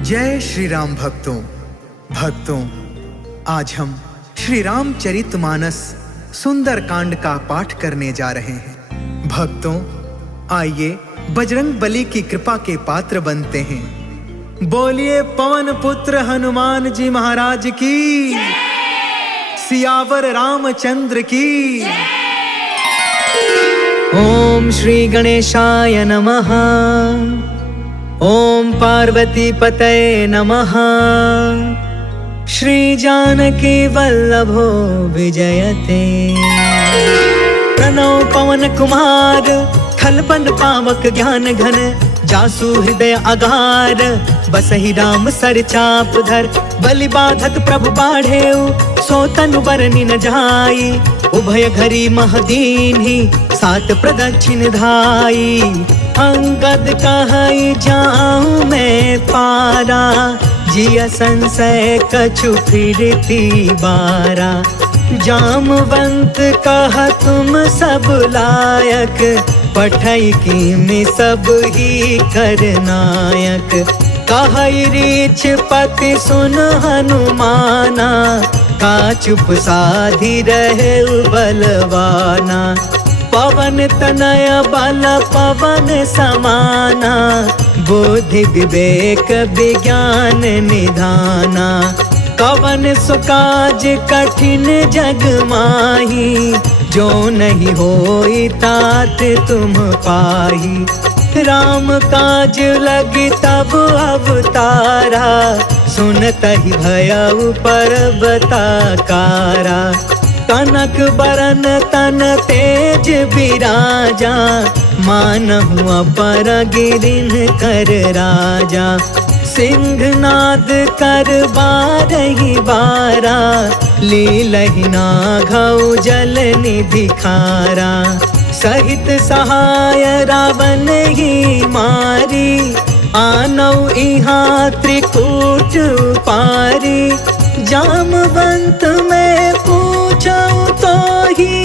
जय श्री राम भक्तों, आज हम श्री रामचरितमानस सुंदर कांड का पाठ करने जा रहे हैं। भक्तों, आइए बजरंग बली की कृपा के पात्र बनते हैं। बोलिए पवन पुत्र हनुमान जी महाराज की, सियावर रामचंद्र की। ओम श्री गणेशाय नमः। ओम पार्वती पतये नमः। श्री जानकी वल्लभो विजयते। प्रणव पवन कुमार, खलपन पावक ज्ञान घन, जासु हृदय अगार, बसहि राम सर चाप धर। बलि बाधत प्रभु बाढ़ेउ, सो तनु बरनि न जाई। उभय घरी महदीन्हि, सात प्रदक्षिण धाई। अंगद कहई जाऊं मैं पारा, जिया संशय कछु फिरती बारा। जामवंत कहा तुम सब लायक, पठई की में सब ही करनायक। कहई रीछ पति सुन हनुमाना, का चुप साधी रहे बलवाना। पवन तनय बल पवन समाना, बुद्धि विवेक विज्ञान निधाना। कवन सुकाज कठिन जग माही, जो नहीं होई तात तुम पाही। राम काज लगी तब अवतारा, सुनतहि भयउ पर्वताकारा। कनक बरन तन तेज बिराजा, मानहु अपर गिरिन कर राजा। सिंहनाद कर बारहि बारा, लीलहि नाघउ जल निधि खारा। सहित सहाय रावण ही मारी, आनौ इहाँ त्रिकूट पारी। जामवंत में पूछऊ तो ही,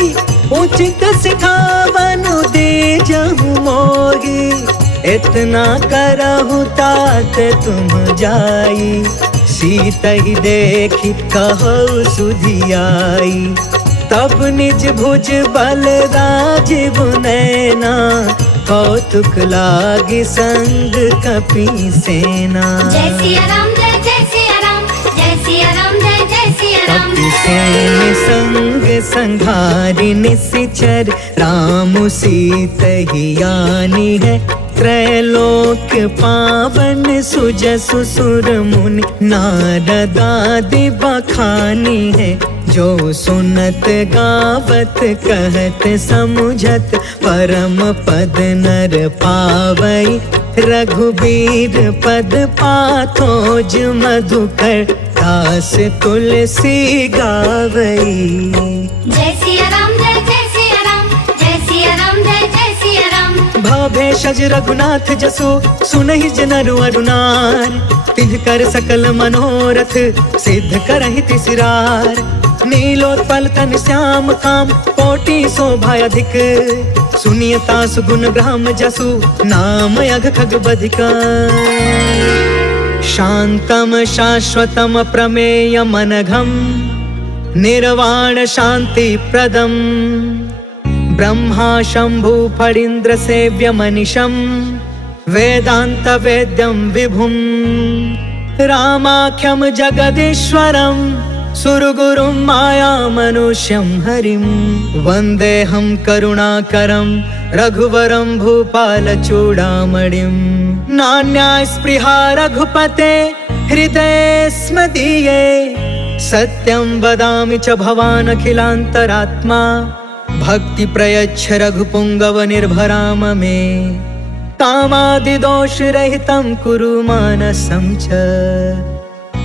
उचित सिखावनु दीजहु मोही। इतना करहु तात तुम जाई, सीतहि देखि कहु सुधियाई। तब निज भुज बल राजीव नैना, कौतुक लागी संग कपि सेना। जय सिया राम, जय सिया राम, जय सिया राम, जय सिया राम। कपि सेन संग संघारि निशिचर, राम सीतहि आनी है। त्रैलोक पावन सुजसु सुर मुनि, नारद आदि बखानी है। जो सुनत गावत कहत समुझत, परम पद नर पावई। रघुबीर पद पाथोज मधुकर, दास तुलसी गावई। जय सिया राम, जय सिया राम, जय सिया राम, जय सिया राम। भव भेषज रघुनाथ जसु, सुनहि जनरु अरुनार। तिन्ह कर सकल मनोरथ, सिद्ध करहि तिसरार। नीलोत्पल तन श्याम काम, कोटि शोभा अधिक। सुनियता सुगुण ब्रह्म जसु, नाम अघ खग बधिका। शांतम शाश्वतम प्रमेय मनघम, निर्वाण शांति प्रदम। ब्रह्मा शंभु फणीन्द्र सेव्य मनिषम, वेदांत वेद्यम विभुम। रामाख्यम जगदीश्वरम, सुरगुरुं माया मनुष्यं हरिं। वन्देऽहं करुणाकरं, रघुवरं भूपालचूडामणिं। नान्या स्पृहा रघुपते, हृदये स्मदीये। सत्यं वदामि च भवान् अखिलान्तरात्मा। भक्ति प्रयच्छ रघुपुङ्गव निर्भराम मे। कामादिदोष रहितं कुरु मानसं च।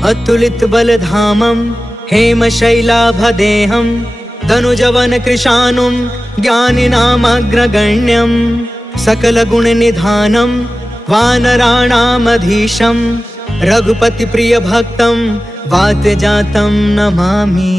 अतुलित बलधामं, हेम शैलाभदेहं। तनुजवन कृशानुं, ज्ञानिनामग्रगण्यं। सकल गुण निधानं, वानराणामधीशं। रघुपति प्रिय भक्तं, वातजातं नमामि।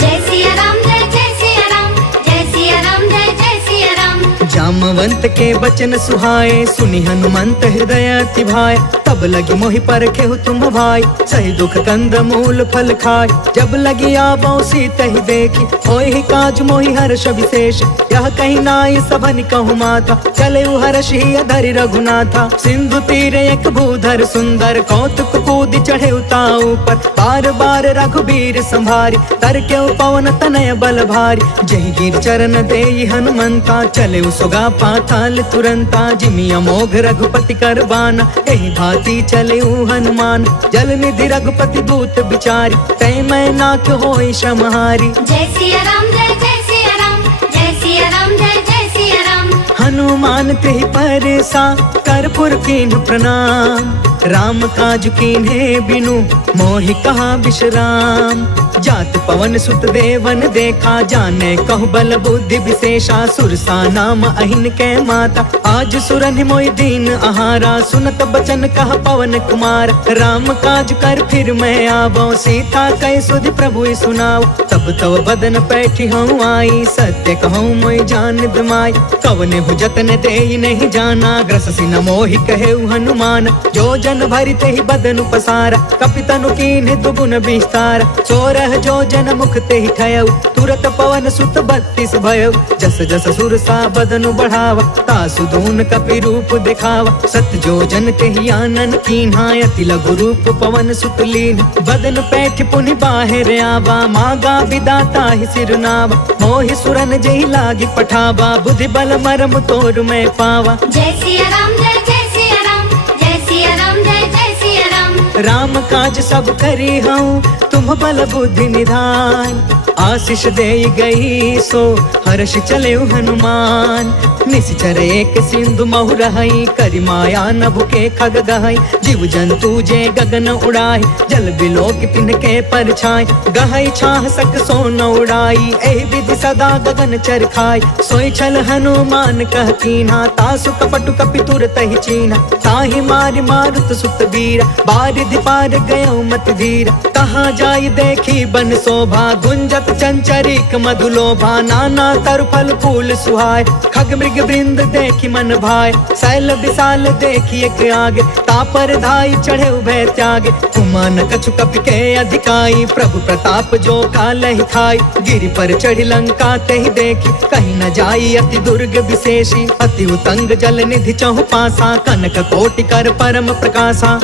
जय सिया राम, जय सिया राम, जय सिया राम, जय सिया राम। जामवंत के बचन सुहाए, सुनि हनुमंत हृदय अति भाए। तब लगी मोहि परखे तुम भाई, सही दुख कंद मूल फल खाए। जब लगी आवो सीत ही देखी, होहि काज मोहि हर्ष विशेष। यह कहीं नाई सबन कहु माथा, चले हर्ष ही अधरि रघुनाथा। सिंधु तीर एक भूधर सुंदर, कौतुक कूद चढ़े उताऊ पर। बार बार रघुबीर संभारी, तर के पवन तनय बल भारी। जही गिर चरण देई हनुमंता, चले सुगा पाताल तुरंता। जिमि अमोघ रघुपति कर बाना, एहि भांति चले हनुमान। जल निधि रघुपति दूत बिचारी, तै मैं नाथ होई समहारी। जय सिया राम जय जय सिया राम, जय सिया राम जय जय सिया राम। हनुमान तेहि परसा, कर्पूर कीन्ह प्रणाम। राम काज कीन्हे बिनु, मोहि कहा विश्राम। जात पवन सुत देवन देखा, जाने कहु बल बुद्धि विशेषा। सुरसा नाम अहिन के माता, आज सुरन मोहि दीन आहारा। सुनत बचन कह पवन कुमार, राम काज कर फिर मैं आवो। सीता कह सुधि प्रभु सुनाओ, तब तब बदन पैठी हूँ आई। सत्य कहूँ मोहि जान दमाई, कवने हु जतन देई नहीं जाना। ग्रस सिन मोहि कहे हनुमान, जो जन भरि तेहि बदनु पसारा। कपितनु कीन्ह दुगुन विस्तार, सोरह जो जन मुख तेहि ठयउ। तुरत पवन सुत 32 भयउ, जस जस सुरसा बदनु बढ़ावा। तासु दून कपि रूप दिखावा, सत जो जन तेहि आनन कीन्हा। अति लघु रूप पवन सुत लीन, बदन पैठ पुनि बाहिर आवा। मागा विदाता ही सिरनावा, मोहि सुरन जहि लागी पठावा। बुद्धि बल मरम तोर मैं पावा। जय सिया राम जय जय सिया राम, जय सिया राम जय जय सिया राम। राम काज सब करी हूँ, तुम बल बुद्धि निधान। आशीष दे गई सो, हर्ष चले हनुमान। निश्चर एक सिंधु महु रहई, करि माया नभ के खग गहई। जीव जंतु जे गगन उड़ाई, जल बिलोक तिनके परछाई। गहई छाह सक सो न उड़ाई, एहि विधि सदा गगन चर खाई। सोई छल हनुमान कह कीन्हा, तासु कपटु कपि तुरत ही चीन्हा। ताहि मारि मारुत सुत बीरा, बारिधि पार गयो मत धीरा। कहाँ जाई देखी बन शोभा, गुंजत चंचरिक मधुलोभा। नाना तरु फल फूल सुहाय, खग मृग वृंद देखी मन भाय। शैल विशाल देखी एक आगे, तापर धाई चढ़े उभय त्यागे। कुमान कछु कपि के अधिकाई, प्रभु प्रताप जो कालहि थाई। गिरि पर चढ़ी लंका तेहि देखी, कहीं न जाई अति दुर्ग विशेषी। अति उतंग जल निधि चहु पासा, कनक कोटि कर परम प्रकाशा।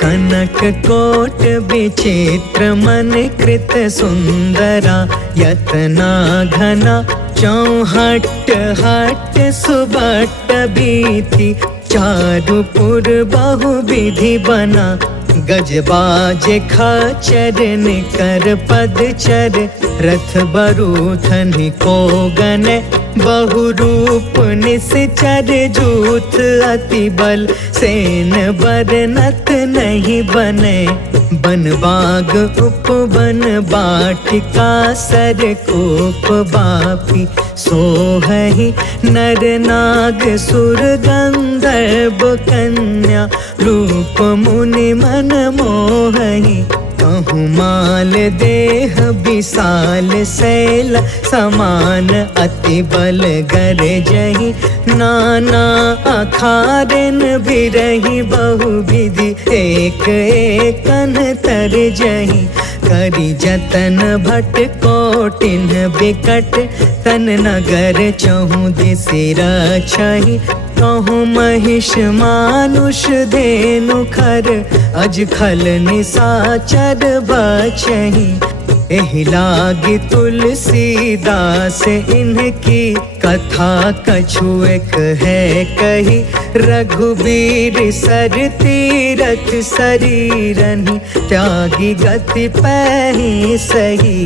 कनक कोट विचित्र मन कृत सुंदरा। यतना घना चौहट हट सुबट बीती। चारु पुर बहु विधि बना, गजबाज खचर निकर पदचर। रथ बरूथन को गन, बहु रूप निश्चर। जूथ अति बल, सेन बरनत नहीं बने। बन बाग उपवन बाटिका, सर कोप बापी। सोहहि नर नाग सुर गंधर्व कन्या। रूप मुनि मन मोहहि, कहूँ माल देह विशाल। शैल समान अति बल गरजहि, नाना अखारन बिरहि। बहु विधि एक एकन तरजहि, करि जतन भट कोटिन बिकट। तन नगर चहु दिसि रक्षहि, कहूँ महिष मानुष धेनु खर। अज खल निसाचर बचहि, एहि लागी तुलसीदास इनकी। कथा कछु एक है कही, रघुबीर सर तीरथ शरीरनि। त्यागी गति पैहि सही,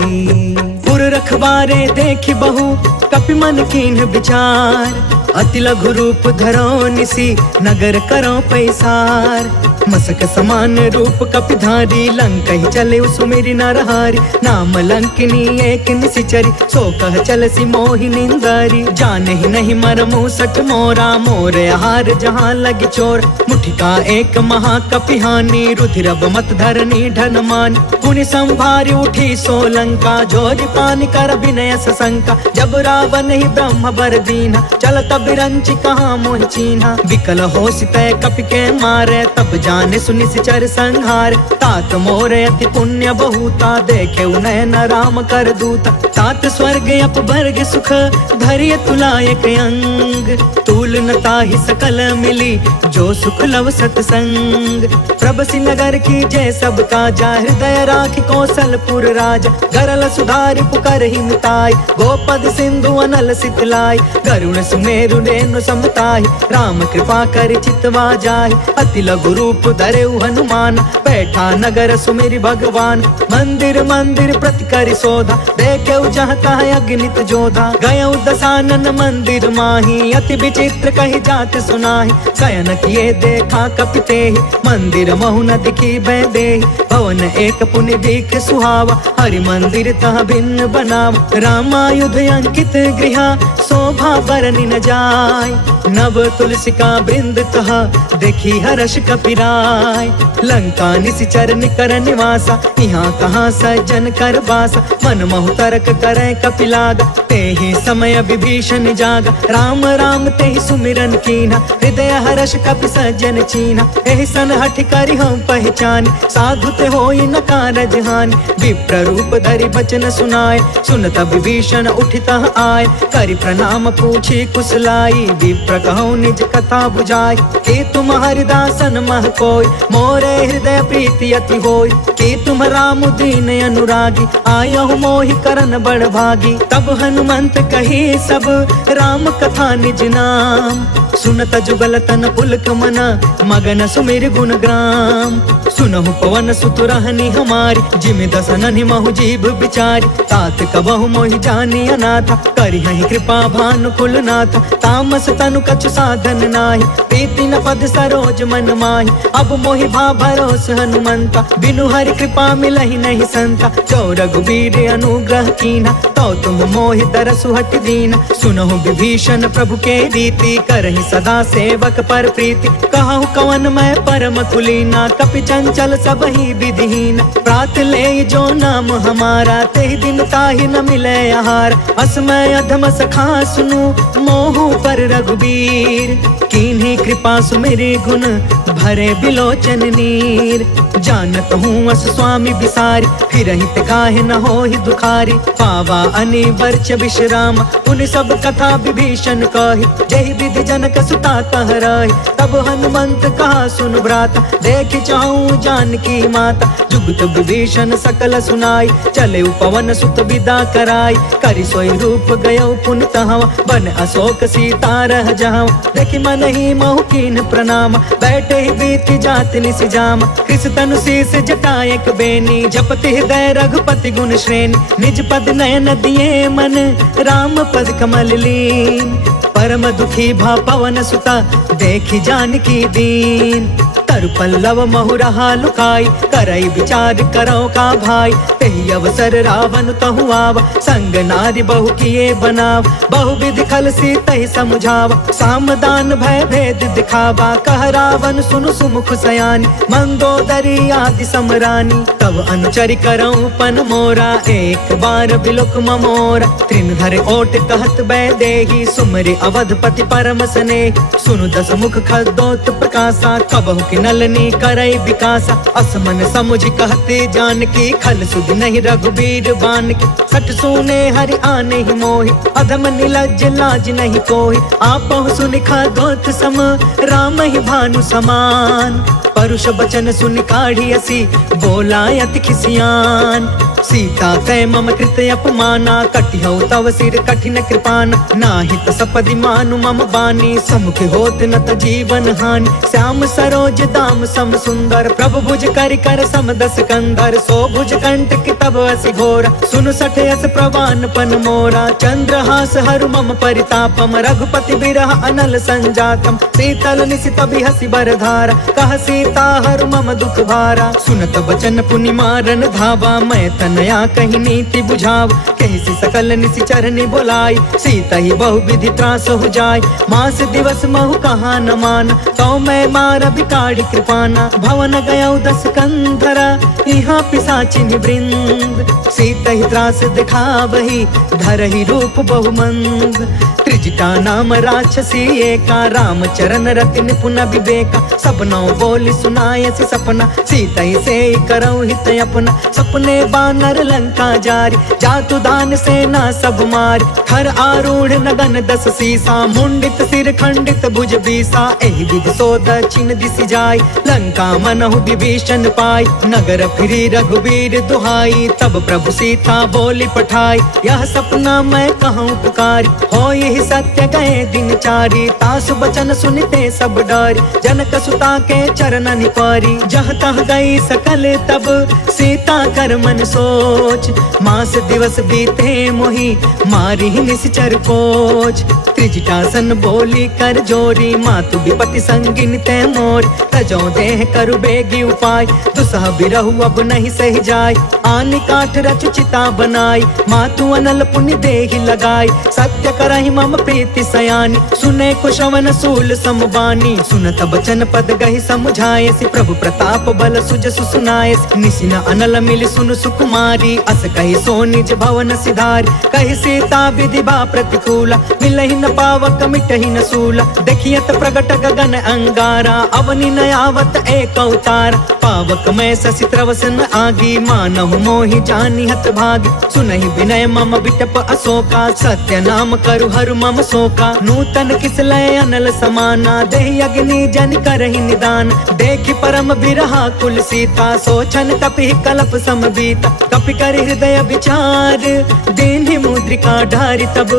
पुर रखवारे देखी बहु, कपि मन कीन्ह विचार। अति लघु रूप धरो निसी नगर करो पैसार। मसक समान रूप कपिधारी लंका ही चले सुमेरी नरहारी। नाम लंकिनी एक निशिचरी सो कह चल सी मोहि निंदारी। जाने ही नहीं मरमु सट मोरा मोर आहार जहाँ लगी चोर। मुठिका एक महाकपिहानी रुधिरब मत धरनी ढन मान। पुनि संभारी उठी सो लंका जोरी पानी कर विनय सशंका। जब रावण ही ब्रह्म बर दीना चल तब रंची कहाँ मोहि चीन्हा। विकल हो सितय कपि के मारे तब जाने सुनि सिचर संहार। तात मोर अति पुण्य बहुता देखे नयन राम कर दूता। तात स्वर्ग अपवर्ग सुख धरिय तुलायक अंग। तूल न ताहि सकल मिली जो सुख लव सतसंग। प्रभसी नगर की जय सब काजा हृदय राखी कौशलपुर राजा। गरल सुधारि पुकर ही मिताई गोपद सिंधु अनल सितलाई। गरुण सुमेरु रेणु समताई राम कृपा कर चितवा जाहि। अति लघु रूप धरेउ हनुमान बैठा नगर सुमेरि भगवान। मंदिर मंदिर प्रति करि शोधा देखेउ जहाँ तहाँ अगणित जोधा। गयउ दसानन मंदिर माही अति विचित्र कही जात सुनाही। शयन किए देखा कपितेहि मंदिर महु न दिखी बैदेहि। भवन एक पुनि दिख सुहावा हरि मंदिर तह भिन्न बनावा। रामायुध अंकित गृहा शोभा बरनि न जाय। नव तुलसिका बृंद तह देखी हर्ष कपिराय। लंका निशिचर निकर निवासा यहाँ कहाँ सज्जन कर बासा। मन महु तर्क करे कपिलागा ते ही समय विभीषण जागा। राम राम ते ही सुमिरन कीन्हा हृदय हर्ष कपि सज्जन चीन्हा। एहि सन हठि करि हम पहचानी साधु ते होई न कारज हानि। विप्र रूप धरि बचन सुनाए सुनत विभीषण उठितः आए। करि प्रणाम पूछी कुशलाई विप्र कहूँ निज कथा बुझाई। कि तुम हरिदासन मह कोई मोरे हृदय प्रीति अति होई। कि तुम राम दीन अनुरागी आयहु मोहि करन बड़ भागी। तब हनुमंत कही सब राम कथा निज नाम। सुनत जुगल तन पुलक मना मगन सुमिर गुण ग्राम। सुनहु पवन सुत रहनी हमारी जिमि दसननि महु जीभ बिचारी। तात कबहु मोहि जानी अनाथा करिहहि कृपा भानु कुलनाथ। तामस तनु कछु साधन नाही प्रीति न पद सरोज मन माही। अब मोहि भा भरोस हनुमंता बिनु हरि कृपा मिलहि नहीं संता। जो रघुबीर अनुग्रह कीन्हा तो तुम मोहि दरसु हट दीना। सुनहु विभीषण प्रभु के रीति करहि सदा सेवक पर प्रीति। कहु कवन मैं परम कुलीना कपि चंचल सब ही विधिहीन। प्रात ले जो नाम हमारा तेहि दिन ताहि न मिले आहार। असमय अधम सखा सुनु मोहु पर रघुबीर। कीन्ही कृपा सुमिरि गुण भरे बिलोचन नीर। जानत हूँ अस स्वामी बिसारी फिरहि ते काहे न होहि दुखारी। पावा अनि वर्ष विश्राम उन सब कथा विभीषण कही। जहि विधि जनक सुता तह रही तब हनुमंत कहा सुन भ्राता। देख चाहूँ जानकी माता जुगत विभीषण सकल सुनाई। चले पवन सुत विदा कराई करि सोई रूप गयो पुन तहवा। बन अशोक सीता रह जहाँ देखि मन ही महु कीन प्रणाम। बैठे ही बीत जात निस जाम कृष तनु शीस जटायक बेनी। जपति हृदय रघुपति गुण श्रेणी निज पद नयन दिए मन राम पद कमल लीन। परम दुखी भा पवन सुता देखी जानकी दीन। तरु पल्लव महु रहा लुकाई करई विचार करो का भाई। तेहि अवसर रावण तहु आवा संग नारी बहु किए बनाव। बहु विधि खल सी तहि समझावा सामदान भय भेद दिखावा। कह रावण सुनु सुमुख सयानी मंदोदरी आदि समरानी। तब अनुचरि करऊं पन मोरा एक बार बिलुक ममोरा। त्रिन धर ओट कहत बैदेही सुमरि अवधपति परम स्नेह। सुनु दस मुख खदोत प्रकाशा कबहु कि नलनी करई विकासा। असमन समुझ कहते जानकी खल सुध नहीं रघुबीर बानकी। सठ सुने हरि आने ही मोहि अधम निलज्ज लाज नहीं कोहि। आपहु सुनि खदोत सम राम ही भानु समान। परुष बचन सुनि काढ़ी असी बोला अति खिसियान। सीता कै मम कृत अपमाना कटिहउ तव सिर कठिन कृपान। नाहित सपदि मानु मम बानी समुख होत न त जीवन हानि। श्याम सरोज दाम सम सुंदर, प्रभु भुज करि कर सम दस कंधर, सो भुज कंटक तब असि घोर, सुन सठ यस प्रवान पन मोरा, चंद्रहास हरु मम परितापम, रघुपति बिरह अनल संजातम, शीतल निशित बिहसि बरधारा, कह सीता हरु मम दुख भारा, सुनत बचन पुनि मारन धावा, मैं तनया कही नीति बुझाव, कहि सकल निशि चरनि बोलाई, सीता ही बहु विधि त्रास हो जाय, मास दिवस महु कहा न मान, तो मैं मार बिकाड़ी कृपाना, भवन गया दस कंधरा, यहाँ पिशाचिनि वृंद, सीता ही त्रास दिखावही, धरहि रूप बहुमंद, त्रिजटा नाम राक्षसी एका, राम चरण रति निपुण विवेका, सबनौ बोली सुनायसि सपना, सीता ही से करौ हित अपना, सपने बानर लंका जारी, जातु दान सेना सब मारी, हर आरूढ़ नगन दस सीसा, मुंडित सिर खंडित भुज बीसा, एहि विधि सो दक्षिण दिशि जाय, लंका मनहु विभीषण पाई, नगर फिरी रघुवीर दुहाई, तब प्रभु सीता बोली पठाई, यह सपना मैं कहूँ पुकारी, हो यही सत्य गए दिन चारी, तासु बचन सुनते सब डरी, जनक सुता के चरण निपारी, जह तह गई सकल तब सीता कर मन सोच, मास दिवस बीते मोहि मारी निश्चर कोच, त्रिजटासन बोली कर जोरी, मातु विपति संगिन ते मोर, तजो देह करु बेगी उपाय, दुसह बिरहु अब नहीं सही जाय, आन काठ रचु चिता बनाई, मातु अनल पुनि देहि लगाई, सत्य करहि मम प्रीति सयानी, सुने कुशवन सूल समबानी, सुनत बचन पद गहि समुझायसि, प्रभु प्रताप बल सुजसु सुनायसि, निशिन अनल मिलि सुनु सुकुमारी, अस कहि सो निज भवन सिधारी, कहि सीता विधि बा प्रतिकूला, मिलहि न पावक मिटहि न सूला, देखियत प्रगट गगन अंगारा, अवनि न आवत एक अवतार, पावक मैं शशि त्रवसन आगी, मानहु मोहि जानि हत भागी, सुनहि विनय मम बिटप अशोका, सत्य नाम करु हरु मम शोका, नूतन किसलय अनल समाना, देहि अग्नि जन करहि निदान, देखि परम बिरहा कुल सीता, सोचन कपि कलप सम बीता, कपि कर हृदय विचार, दीन्हि मुद्रिका ढारि तब,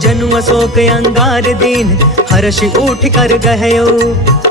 जनु अशोक अंगार दीन, हर्ष उठ कर गहयो,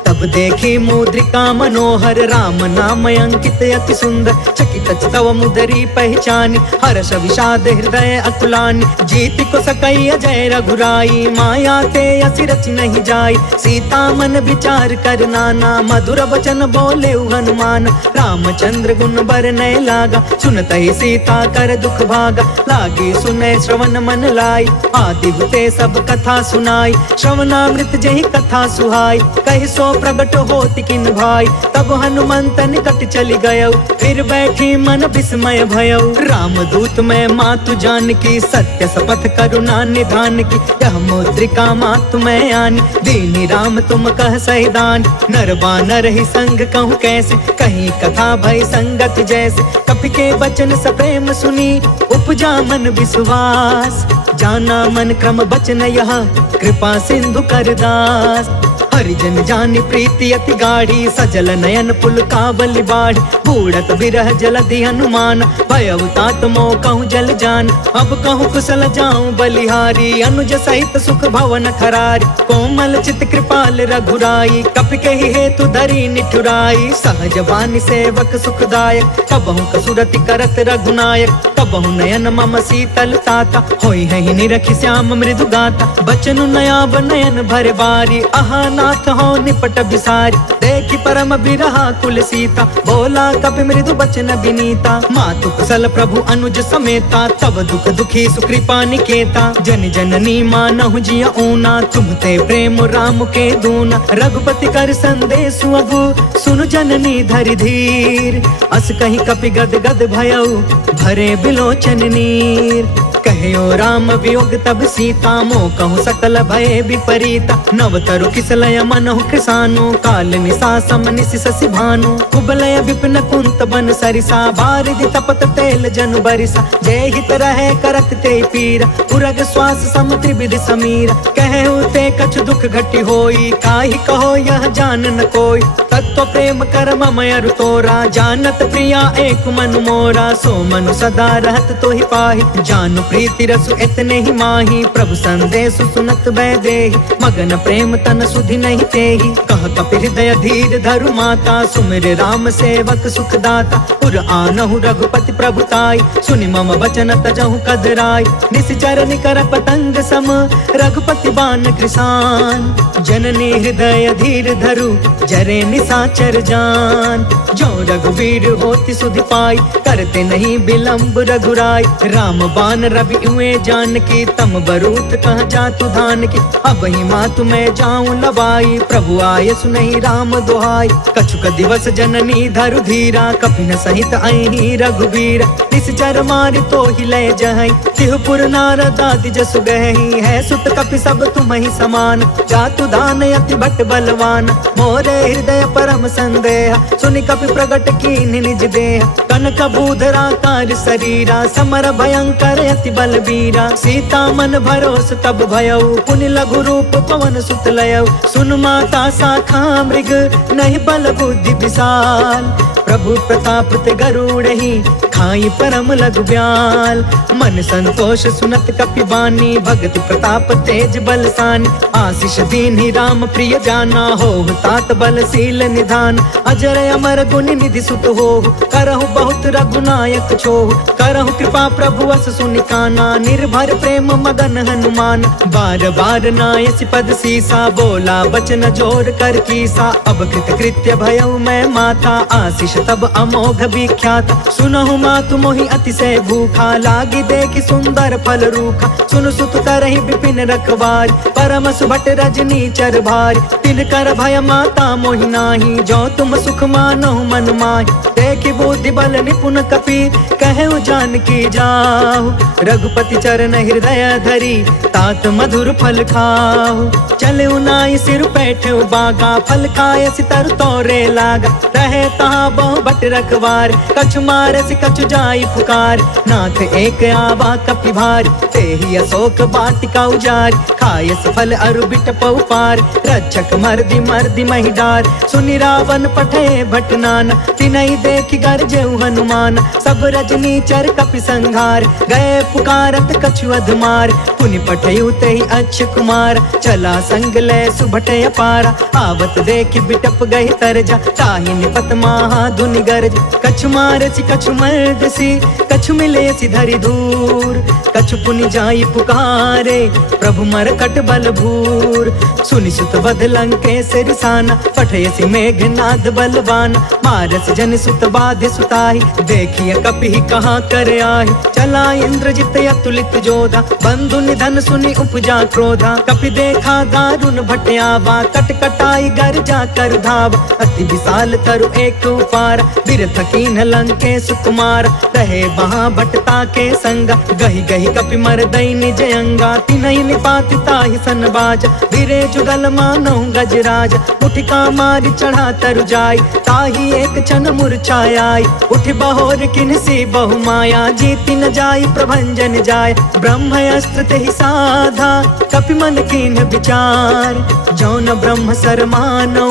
तब देखी मुद्रिका मनोहर, राम नाम अंकित अति सुंदर, चकित तव मुदरी पहचानी, हर्ष विषाद हृदय अकुलानी, जीति को सकई अजय रघुराई, माया ते असि रचि नहीं जाई, सीता मन विचार कर नाना, मधुर वचन बोले हनुमान, रामचंद्र गुण बरनय लागा, सुनत ही सीता कर दुख भागा, लागी सुने श्रवण मन लाई, आदि हुते सब कथा सुनाई, श्रवणामृत जहि कथा सुहाई, कहि सो प्रगट होति किन भाई, तब हनुमंत निकट चली गयो, फिर बैठी मन विस्मय भयो, रामदूत मैं मातु जान की, सत्य शपथ करुणा निधान की, यह मुद्रिका मातु मैं आनी, दीनी राम तुम कह सहिदान, नर बानर ही संग कहूँ कैसे, कहीं कथा भय संगत जैसे, कपि के बचन सप्रेम सुनी, उपजा मन विश्वास, जाना मन क्रम बचन यह, कृपा सिंधु कर दास, हरिजन जानि प्रीति अति गाढ़ी, सजल नयन पुल काबलि बाढ़, बूढ़त बिरह जलधि हनुमान, भयउ तात मोह कहूँ जल जान, अब कहूँ कुशल जाऊं बलिहारी, अनुज सहित सुख भवन खरारी, कोमल चित कृपाल रघुराई, कपि कहि हेतु धरी निठुराई, सहज वाणी सेवक सुखदायक, कबहु कसुरति करत रघुनायक, कबहु नयन मम शीतल ताता, होई है निरखि श्याम मृदु गाता, बचनु नयाब नयन भर बारी, आहा नाथ हो निपट बिसारी, देखि परम बिरहा कुल सीता, बोला कपि मृदु बचन विनीता, मातु कुशल प्रभु अनुज समेता, तब दुख दुखी सुकृपा निकेता, जन जननी मानहु जिया ऊना, तुम ते प्रेम राम के दूना, रघुपति कर संदेश अबु, सुनु जननी धरि धीर, अस कहीं कपि गद गद भयउ, भरे बिलोचन नीर, कहो राम वियोग तब सीता, मोह कहूँ सकल भय विपरीता, नवतरु किसलय मनहु कृसानु, काल निशा सम निशि शशि भानु, कुबलय विपिन कुंत बन सरिसा, बारिधि तपत तेल जनु बरिसा, जय हित रहे करत ते पीरा, उरग श्वास सम त्रिविधि समीरा, कहु ते कछु दुख घटी होई, काहि कहो यह जान न कोई, तत्व प्रेम कर्म मयरु तोरा, जानत प्रिया एक मनु मोरा। सो मनु सदा रहत तो ही पाही, जानु प्रीति रसु इतने ही माही। प्रभु संदेश सुनत बैदेही, मगन प्रेम तन सुधि नहीं तेही। कह कपि हृदय धीर धरु माता, सुमिर राम सेवक सुखदाता। पुर आनहु रघुपति प्रभुताई, सुनि मम वचन तजहु कदराई। निश्चर निकर पतंग सम, रघुपति बान कृसान। जननी हृदय धीर धरु, जरे निशाचर जान। जो रघुवीर होति सुधि पाई, करते नहीं विलंब रघुराई। राम बान रवि हुए जानकी, तम बरूत कह जातु धान की। अब ही मातु मैं जाऊं लवाई, प्रभु आय सुनहि राम दुहाई। कछुक दिवस जननी धरु धीरा, कपिन सहित अहि रघुवीर। निश्चर मारि तो ही लय जहई, तिहुपुर नारद आदि जसु गहई। है सुत कपि सब तुम ही समान, जातु दान अति भट बलवान। मोरे हृदय परम संदेह, सुनि कपि प्रगट कीन निज देह। कनक बूधराकार शरीरा, समर भयंकर अति बलबीरा। सीता मन भरोस तब भयउ, पुनि लघु रूप पवन सुत लयउ। सुन माता शाखा मृग, नहीं बल बुद्धि विशाल। प्रभु प्रताप ते गरुड़हि, खाई परम लघु ब्याल। मन संतोष सुनत कपि बानी, भगति प्रताप तेज बलसानी। आशीष दीन्हि राम प्रिय जाना, होहु तात बलशील निधान। अजर अमर गुण निधि सुत होहु, करहु बहुत रघुनायक छोहु। करहु कृपा प्रभु अस सुनि काना, निर्भर प्रेम मदन हनुमान। बार बार नायसि पद सीसा, बोला बचन जोर कर कीसा। अब कृत कृत्य भयउ मैं माता, आशीष तब अमोघ विख्यात। सुनहु मातु मोहि अतिशय भूखा, लागी देखि सुंदर फल रूखा। सुन सुत करहि विपिन रखवार, परम सुभट रजनी चर भार। तिन कर भय माता मोहि नाही, जो तुम सुख मानहु मन माहि। देखि बुद्धि बल निपुण कपि, कहु जानकी जाहु। रघुपति चरण हृदय धरी, तात मधुर फल खाहु। चलउ नाई सिर बैठउ बागा, फल खाय सितर तोरे लागा। रहे तहाँ बहु भट रखवार, कछु मारसि कछु जाई पुकार। नाथ एक आवा कपि भार, तेहि अशोक वाटिका उजारि। खायसि फल अरु बिटपउ पार, रक्षक मर्दि मर्दि महि डार। सुनि रावण पठे भट नाना, तिनहि देखि गरजेउ हनुमान। सब रजनी चर कपि संघार, गए पुकारत कछु अधमार। पुनि पठेउ तेहि अक्ष कुमार, चला संग लय सुभट अपारा। आवत देखि बिटप गहि तरजा, ताहि निपत महा धुनि गरज। कछु मारसि कछु मर्दसि, कछु मिलेसि धरि धूर। कछु पुनि जाई पुकारे, प्रभु मरकट बल भूर। सुनि सुत वध लंकेश रिसाना, पठयसि मेघनाद बलवान। मारस जन सुत बाधि सुताहि, देखिय कपि कहाँ कर आहि। चला इंद्रजित अतुलित जोधा, बंधु निधन सुनि उपजा क्रोधा। कपि देखा दारुण भट आवा, कट कटाई गर जा कर धावा। अति विशाल तरु एक उपार, बिरथ कीन्ह लंकेश कुमार। रहे वहाँ भटता के संगा, गहि गहि कपि मरदई निज अंगा। तिनहि निपाति ताहि सन बाजा, धीरे जुगल मानहु गजराज। उठिका मारि चढ़ा तरु जाई, ताहि एक क्षण मूर्छाई। उठि बहोर किन्हसी बहु माया, जीति न जाई प्रभंजन जाय। ब्रह्म अस्त्र तेहि साधा, कपि मन कीन्ह विचार। जौन ब्रह्म सर मानौ,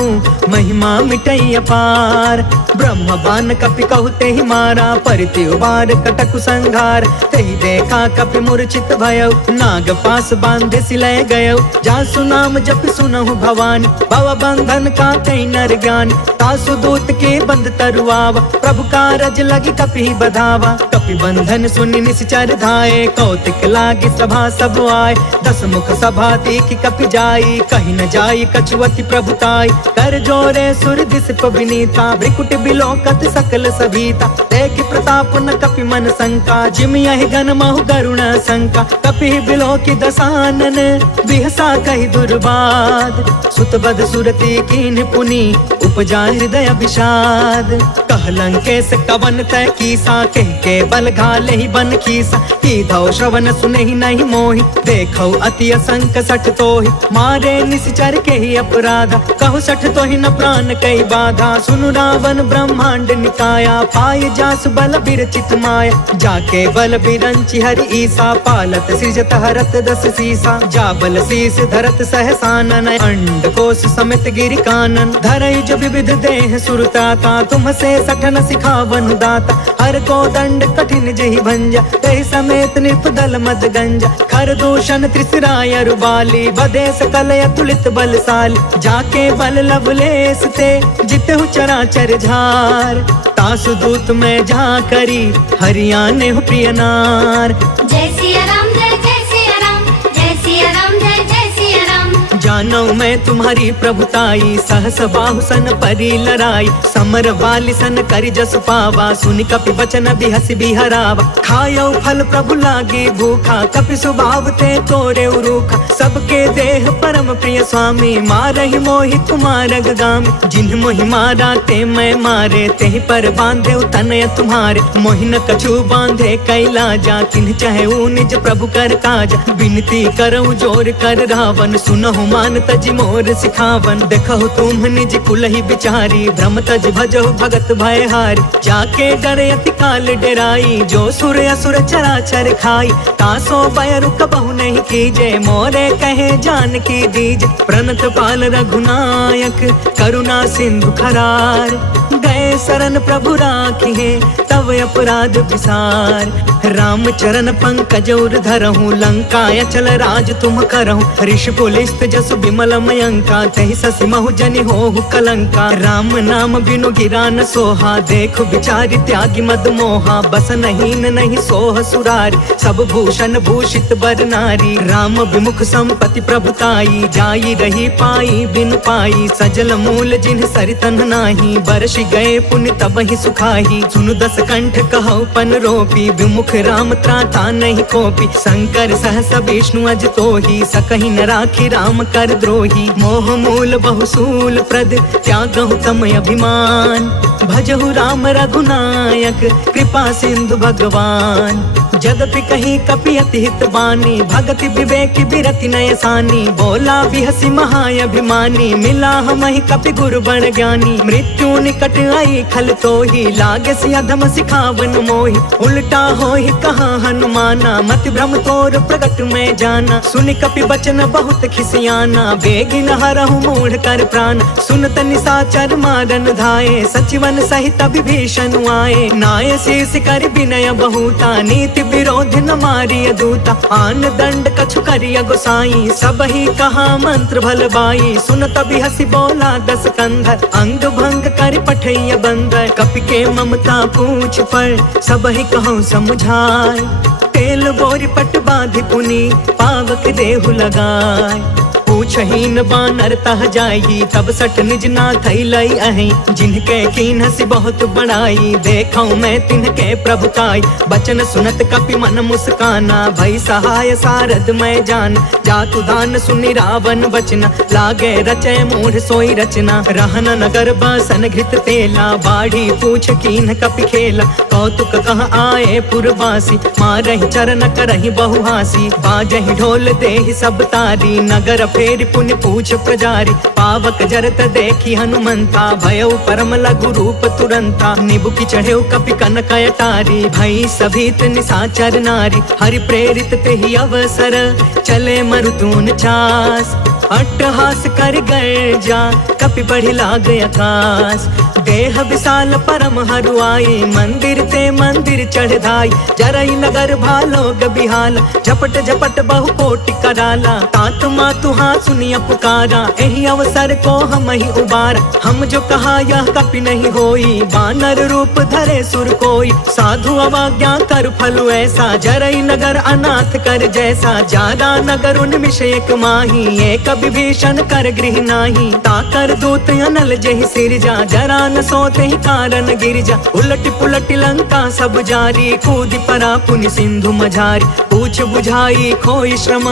महिमा मिटई अपार। ब्रह्म बान कपि कहु तेहि मारा, परिति उबार कटकु संघार। तेहि देखा कपि मूर्छित भयउ, नाग पास बांधे सिलय गयउ। जासु नाम जपि सुनहु भवानी, भव बंधन काटै नर ज्ञानी। तासु दूत के बंध तरुआवा, प्रभु कारज लगी कपि बधावा। कपि बंधन सुनि निश्चर धाये, कौतिक लागी सभा सब आए। दस मुख सभा देखि कपि जाई, कहि न जाई कछुअति प्रभुताई। कर जोरे सुर दिस विनीता, भ्रिकुट बिलोकत सकल सभीता। देखि प्रताप न कपि मन शंका, जिमि यहि गन महु गरुण शंका। कपि बिलोकि दसानन, बिहसा कहि दुर्बाद। सुत बध सुरति कीन्ह पुनि, उपजा हृदय विषाद। कहलंकेश कवन तय कीसा, कह के बल घाले ही बन खीसा। कीधौ श्रवण सुने ही नहीं मोहि, देखौ अति असंक सठ तोहि। मारे निश्चर के ही अपराधा, कहु सठ तोहि न प्राण कई बाधा। सुनु रावण ब्रह्मांड निकाया, पाय जासु बल बिरचित माया। जाके बल बिरंचि हरि ईसा, पालत सृजत हरत दस सीसा। जा बल शीस धरत सहसानन, अंड कोश समित गिरि कानन। धरई जो विविध देह सुरताता, तुम से सठन सिखावन दाता। हर को दंड कठिन जहि भंजा, तहि समेत निर्पदल मद गंजा। खर दूषण त्रिसराय रुबाली, बधे सकल अतुलित बलशाली। जाके बल लवलेस ते, जितहु चराचर झार। तासु दूत में जा करी, हरियाणे हो प्रिय नार। जय सिया राम जय जय सिया राम, जय सिया राम जय जय सिया राम। जानो मैं तुम्हारी प्रभुताई, सहस बाहु सन परी लराई। समर वाली सन करि जसु पावा, सुनि कपि बचन बिहसि बिहरावा। खायो फल प्रभु लागे भूखा, कपि स्वभाव ते तोरे उरूखा। सबके देह परम प्रिय स्वामी, मारहि मोहि कुमारग गामी। जिन्ह मोहि मारा ते मैं मारे, तेहि पर बांधे तनय तुम्हारे। मोहि न कछु बांधे कैलाजा, तिन्ह चाहे निज प्रभु कर काजा। विनती करऊं जोर कर रावण, सुनहु मान तज मोर सिखावन। देखहु तुम निज कुलहि बिचारी, भ्रम तज भजहु भगत भयहारी। जाके डरे अति काल डेराई, जो सुर असुर चराचर खाई। तासो भय रुक बहु नहीं कीजे, मोरे कहे जानकी दीजे। प्रणत पाल रघुनायक, करुणा सिंधु खरार। गए शरण प्रभु राखिए, तव अपराध विसार। राम चरण पंकज उर धरहूँ, लंका अचल राज तुम करहूँ। ऋषि पुलिस्त जसु विमल मयंका, तहि ससि महु जनि होहु कलंका। राम नाम बिनु गिरा न सोहा, देखु बिचारी त्यागी मद मोहा। बस नहीं नहीं सोह सुरारी, सब भूषण भूषित बर नारी। राम विमुख संपत्ति प्रभुताई, जाई रही पाई बिनु पाई। सजल मूल जिन्ह सरितन नाही, बरसि गए पुण्य तब ही सुखाही। सुनु दस कंठ कहौ पन रोपी, विमुख राम त्राता नहीं कोपी। शंकर सहस विष्णु अज तोहि, सकहि न राखी राम कर द्रोही। मोह मूल बहुसूल प्रद, त्यागहु तम अभिमान। भजहु राम रघुनायक, कृपा सिंधु भगवान। जदपि कहीं कपि अति हित बानी, भगति विवेक बिरति नय सानी। बोला बिहसि महाअभिमानी, मिला हमहि कपि गुरु बड़ ज्ञानी। मृत्यु निकट आई खल तोहि, लागे सि अधम सिखावन मोहि। उल्टा होहि कहा हनुमाना, मति भ्रम तोर प्रगट में जाना। सुनि कपि बचन बहुत खिसियाना, बेगिन हरहु मूढ़ कर प्राण। सुनत निशाचर मारन धाये, सचिवन सहित विभीषण आए। नाय शीस कर विनय बहुता, नीति विरोध न मारिय दूता। आन दंड कछु करिय गोसाई, सब ही कहा मंत्र भल बाई। सुनत बिहसि बोला दस कंधर, अंग भंग कर पठैय बंदर। कपि के ममता पूछ पर, सब ही कहूँ समझाय। तेल बोरी पट बांधि पुनि, पावक देहु लगाय। पूछहीन बानर तह जाई, तब सठ निज नाथ लई अहि। जिनके कीन्हसि बहुत बड़ाई, देखौ मैं तिनके प्रभुताई। बचन सुनत कपि मन मुस्काना, भई सहाय सारद मैं जान। जातु दान सुनि रावण बचना, लागे रचय मूढ़ सोई रचना। रहन नगर बसन घृत तेला, बाढ़ी पूछ कीन्ह कपि खेला। कौतुक कह आए पुरवासी, मारहि चरण करहि बहुहासी। बाजहि ढोल देहि सब तारी, नगर फेर पुण्य पूछ प्रजारी। पावक जरत देखी हनुमंता, भयउ परम लघु रूप तुरंता। निबुकि चढ़ेउ कपि कनक अटारी, भई सभीत निशाचर नारी। हरि प्रेरित तेहि अवसर, चले मरुतून चास। अट्टहास कर गर्जा, कपि बढ़ि लाग आकाश। देह विशाल परम हरुआई, मंदिर ते मंदिर चढ़ धाई। जरई नगर भालोग बिहाला, झपट झपट बहु कोटि कराला। तात मातु हाँ सुनिया पुकारा, एहि अवसर को हम ही उबारा। हम जो कहा यह कपि नहीं होई, बानर रूप धरे सुर कोई। साधु अवज्ञा कर फल ऐसा, जरई नगर अनाथ कर जैसा। जादा नगर उन्मिष एक माही, एक विभीषण कर गृह नाही। ताकर दूत अनल जहि सिरजा, जरा न सोते ही कारण गिरजा। उलट पुलट लंका सब जारी, कूदि परा पुनि सिंधु मझारी। पूछ बुझाई खोई श्रम,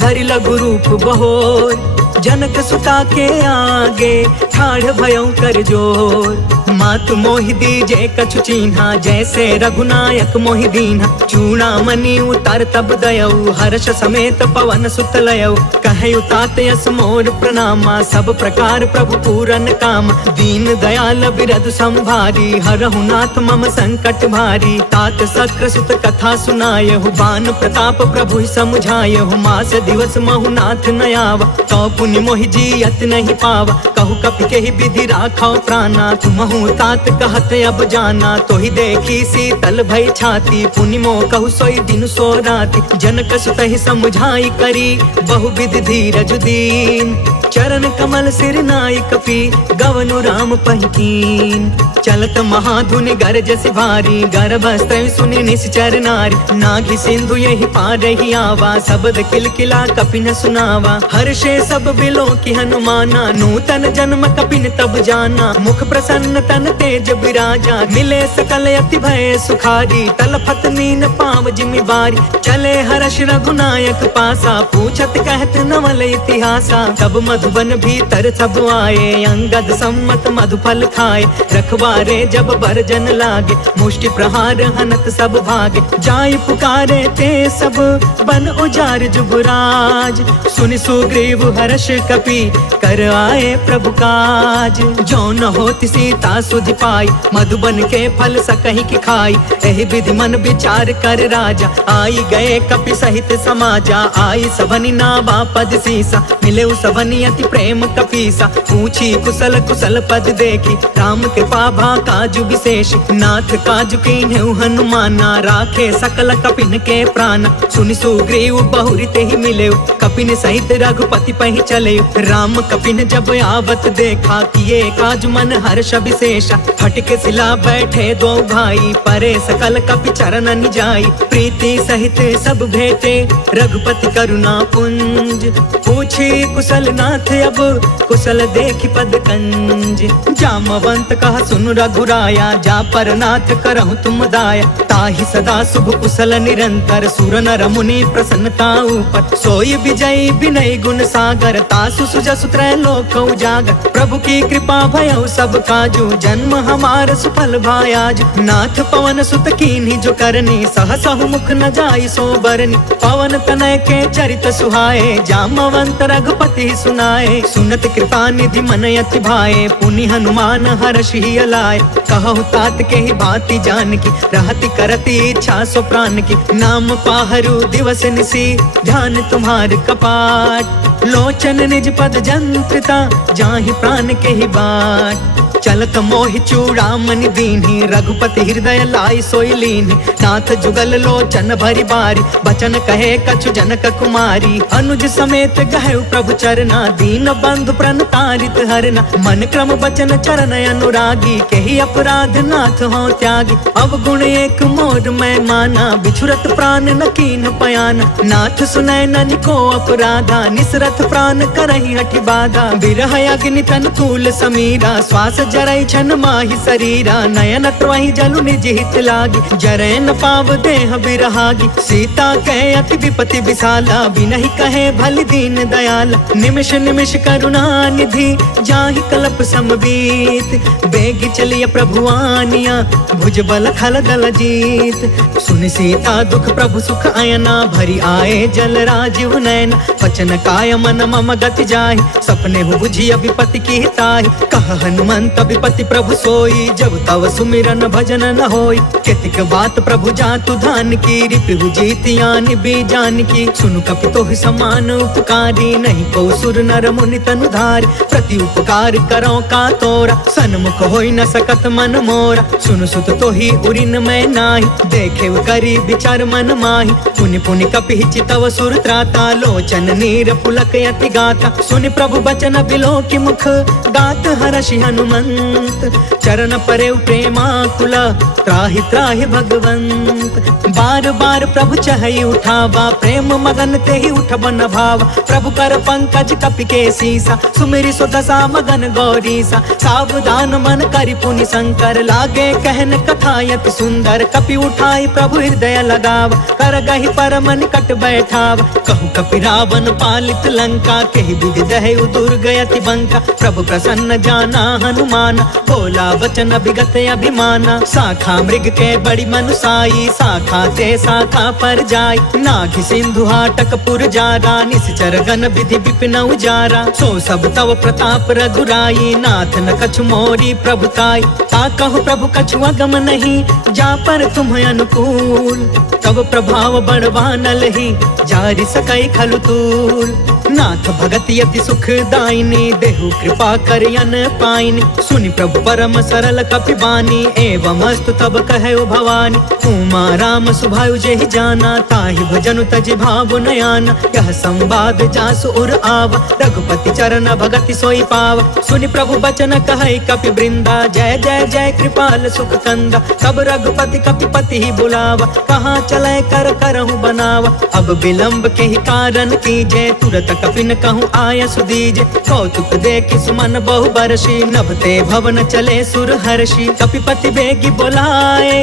धरि लघु रूप बहोर। जनक सुता के आगे, ठाढ़ भयउ कर जोर। मातु मोहि दीजे कछु चीन्हा, जैसे रघुनायक मोहि दीन्हा। चूड़ामणि उतार तब दयऊ, हर्ष समेत पवन सुत लयऊ। कहु तात यस मोर प्रणामा, सब प्रकार प्रभु पूरन काम। दीन दयाल बिरधु संभारी, हरहु नाथ मम संकट भारी। तात सक्र सुत कथा सुनायहु, बान प्रताप प्रभु समुझायहु। मास दिवस महु नाथ न आवा, तो पुनि मोहि जियत नहीं पावा। कहु कपि केहि विधि राखौ प्राणा, तुमहु तात कहत अब जाना। तोहि देखी शीतल भई छाती, पुनि मोह कहु सोई दिन सो राति। जनक सुतहि समुझाई करी, बहु विधि धीरज दीन। चरण कमल सिर नाई कपि, गवनु राम पहिकीन। चलत महाधुनि गरजस भारी, गर्भस्त्र सुनि निश्चर नारी। नाघि सिंधु यही पार ही आवा, शब्द किलकिला कपिन सुनावा। हर्षे सब बिलो की हनुमाना, नूतन जन्म कपिन तब जाना। मुख प्रसन्न तन तेज विराजा, मिले सकल अति भय सुखारी। तलफत नीन पाव जिमि बारी, चले हर्ष रघुनायक पासा। पूछत कहत नवल इतिहासा, तब मधुबन भीतर सब आए। अंगद सम्मत मधुफल खाए, रखवारे जब बरजन लागे। मुष्टि प्रहार हनत सब भागे, जाय पुकारे ते सब बन उजार जुबराज। सुनि सुग्रीव हर्ष कपि, कर आए प्रभु काज। जो न होति सीता सुधि पाई, मधुबन के फल सकहि की खाई। एहि विधि मन विचार कर राजा, आई गए कपि सहित समाजा। आई सबनि नावा पद सीसा, मिले सबनि अति प्रेम कपीसा। पूछी कुशल कुशल पद देखी, राम कृपा भा काजु विशेष। नाथ काजु कीन्हु हनुमाना, राखे सकल कपिन के प्राण। सुनि सुग्रीव बहुरी तेहि मिलेउ, कपिन सहित रघुपति पहि चलेउ। राम कपिन जब आवत देखा, किए काज मन हर्ष विशेषा। फटके सिला बैठे दो भाई, परे सकल कपि चरण जाई। प्रीति सहित सब भेटे, रघुपति करुणा पुंज। पूछी कुशल नाथ अब, कुशल देखि पद कंज। जामवंत कह सुन रघुराया, जा पर नाथ करहु तुम दाया। ताहि सदा शुभ कुशल निरंतर, सुर नर मुनि प्रसन्नता ऊपर। सोई विजयी विनय गुण सागर, तासु सुजसु त्रैलोक उजागर। प्रभु की कृपा भयउ सब काजू, जन्म हमार सुफल भायाज। नाथ पवन सुत कीन्ही जो करनी, सहसहु मुख न जाई सो बरनी। पवन तनय के चरित सुहाए, जामवंत रघुपति सुनाए। सुनत कृपा निधि मन अति भाए, पुनि हनुमान हर्ष ही अलाए। कहु तात के ही भांति जानकी, रहति करति इच्छा सो प्राण की। नाम पाहरु दिवस निसी, ध्यान तुम्हार कपाट। लोचन निज पद जंत्रिता, जाहि प्राण के ही बाट। चलत मोहि चूड़ामणि दीन्ही, रघुपति हृदय लाई सोई लीन्ही। नाथ जुगल लोचन भरी बारी, बचन कहे कछु जनक कुमारी। अनुज समेत गहु प्रभु चरना, दीन बंधु प्रणतारित हरना। मन क्रम बचन चरण अनुरागी, केहि अपराध नाथ हो त्यागी। अवगुण एक मोर मैं माना, बिछुरत प्राण न कीन पयाना। नाथ सुनय ननि को अपराधा, निसरत प्राण करहि हठि बाधा। बिरह अग्नि तन तूल समीरा, श्वास जरई छन माहि शरीरा। नयन त्रहि जलु निज हित लागी, जरै न पाव देह बिरहागी। सीता कहे अति विपति विशाला, बिनहि कहे भलि दीन दयाला। निमिष निमिष करुणा निधि, जाहि कल्प समबीत। बेगी चलिय प्रभु आनिया, भुज बल खल दल जीत। सुनि सीता दुख प्रभु सुख अयना, भरी आए जल राजीव नयन। वचन काय मन मम गति जाहि, सपने हु बुझिय विपति की ताहि। कह हनुमंत विपति प्रभु सोई, जब तव सुमिरन भजन न होई। केतिक बात प्रभु जातु धान की, रिपु जीतियानि बीजान की। सुनु कपि तोहि समान उपकारी, नहीं को सुर नर मुनि तनु धारी। प्रति उपकार करो का तोरा, सन्मुख होई न सकत मन मोरा। सुनु सुत तोहि उरिन मैं नाही, देखे करी विचार मन माही। पुनि पुनि कपि चितव सुर त्राता, लोचन नीर पुलक यति गाता। सुनि प्रभु बचन बिलो की मुख, गात हर्षि हनुमंत। चरण परे प्रेमाकुला, त्राहि त्राहि भगवंत। बार बार प्रभु चहई उठावा, प्रेम मगन तेहि उठब न भावा। प्रभु कर पंकज कपि के सीसा, सुमिरि सो दशा मगन गौरीसा। सावधान तान मन करि पुनि शंकर, लागे कहन कथायत सुंदर। कपि उठाई प्रभु हृदय लगाव, कर गहि परम निकट बैठाव। कहु कपि रावण पालित लंका, केहि विधि दहु दुर्ग अति बंका। प्रभु प्रसन्न जाना हनुमान, बोला वचन विगत अभिमाना। शाखा मृग के बड़ी मनुसाई, शाखा ते शाखा पर जाय। नाघि सिंधु हाटक पुर जारा, निश्चर गण विधि विपिन उजारा। सो सब तव प्रताप रघुराई, नाथ न कछु मोरी प्रभुताई। ता कहु प्रभु कछु अगम नहीं, जा पर तुम अनुकूल। तब प्रभाव बड़वानल ही, जारि सकई खलु तूल। नाथ भगति अति सुखदायिनी, देहु कृपा करियन पाइनी। सुनि प्रभु परम सरल कपि बानी, एवं अस्तु तब कहु भवानी। उमा राम सुभायु जेहि जाना, ताहि भजनु तजि भाव नयाना। यह संवाद जासु उर आवा, रघुपति चरण भगति सोई पावा। सुनि प्रभु बचन कहै कपि वृंदा, जय जय जय कृपाल सुख कंदा। तब रघुपति कपिपति ही बुलावा, कहाँ चले कर करहु बनावा। अब विलंब के ही कारण कीजे, तुरत कपिन कहूँ आय सुदीजे। कौतुक देखि सुमन बहु बरसी, नभते भवन चले सुर हर्षि। कपिपति बेगी बोलाए,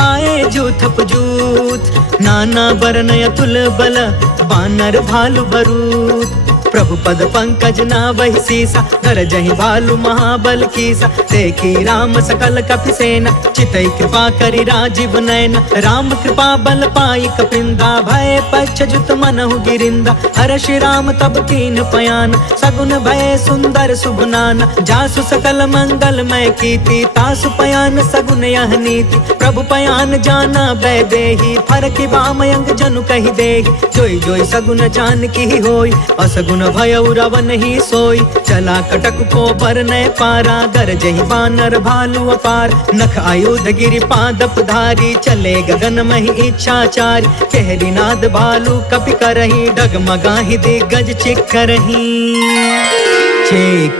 आए जूथप जूथ। नाना बरन अतुल बल, बानर भालु बरूद। प्रभु पद पंकज नावहि सीसा, गरजहि भालु महाबल कीसा। देखी राम सकल कपि सेना, चितई कृपा करि राजीव नयन। राम कृपा बल पाई कपिंदा, भय पश्चजुत मनहु गिरिंदा। हर्षि राम तब कीन पयान, सगुन भय सुंदर सुगुनाना। जासु सकल मंगलमय कीर्ति, तासु पयान सगुन यह नीति। प्रभु पयान जाना वैदेही, फरकि बामयंग जनु कहि देहि। जोई जोई सगुन जानकी ही होई, असगुन भयउ रावण ही सोई। चला कटक को बरनय पारा, गरजहि बानर भालु अपार। नख आयुध गिरि पादप धारी, चले गगन महि इच्छाचारी। कहरी नाद भालु कपि करही, डगमगाहि दिग्गज चिक्करही।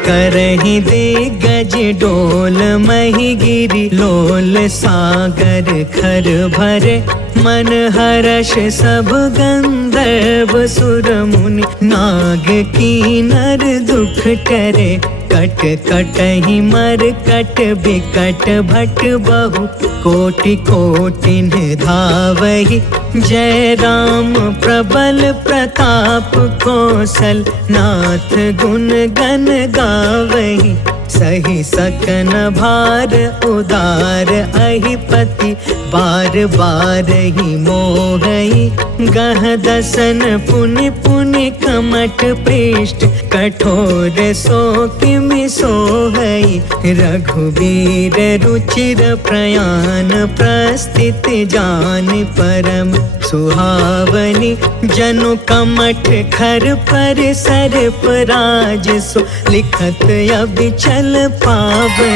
करहि दिग्गज डोल महि गिरि, लोल सागर खर भरे। मन हर्ष सब गंधर्व सुर मुनि, नाग कीनर दुख टरे। कट कटहि मर कट बिकट भट बहु, कोटि कोटिन धावहि। जय राम प्रबल प्रताप कौशल, नाथ गुण गण गावहि। सही सकन भार उदार अहिपति, बार बार ही मोहई। गह दसन पुनि पुनि कमट पृष्ठ, कठोर सो किमि सोहई। रघुवीर रुचिर प्रयाण, प्रस्थित जान परम सुहावनी। जनु कमठ खर पर सर्प राज सो, लिखत अबिचल पावनी।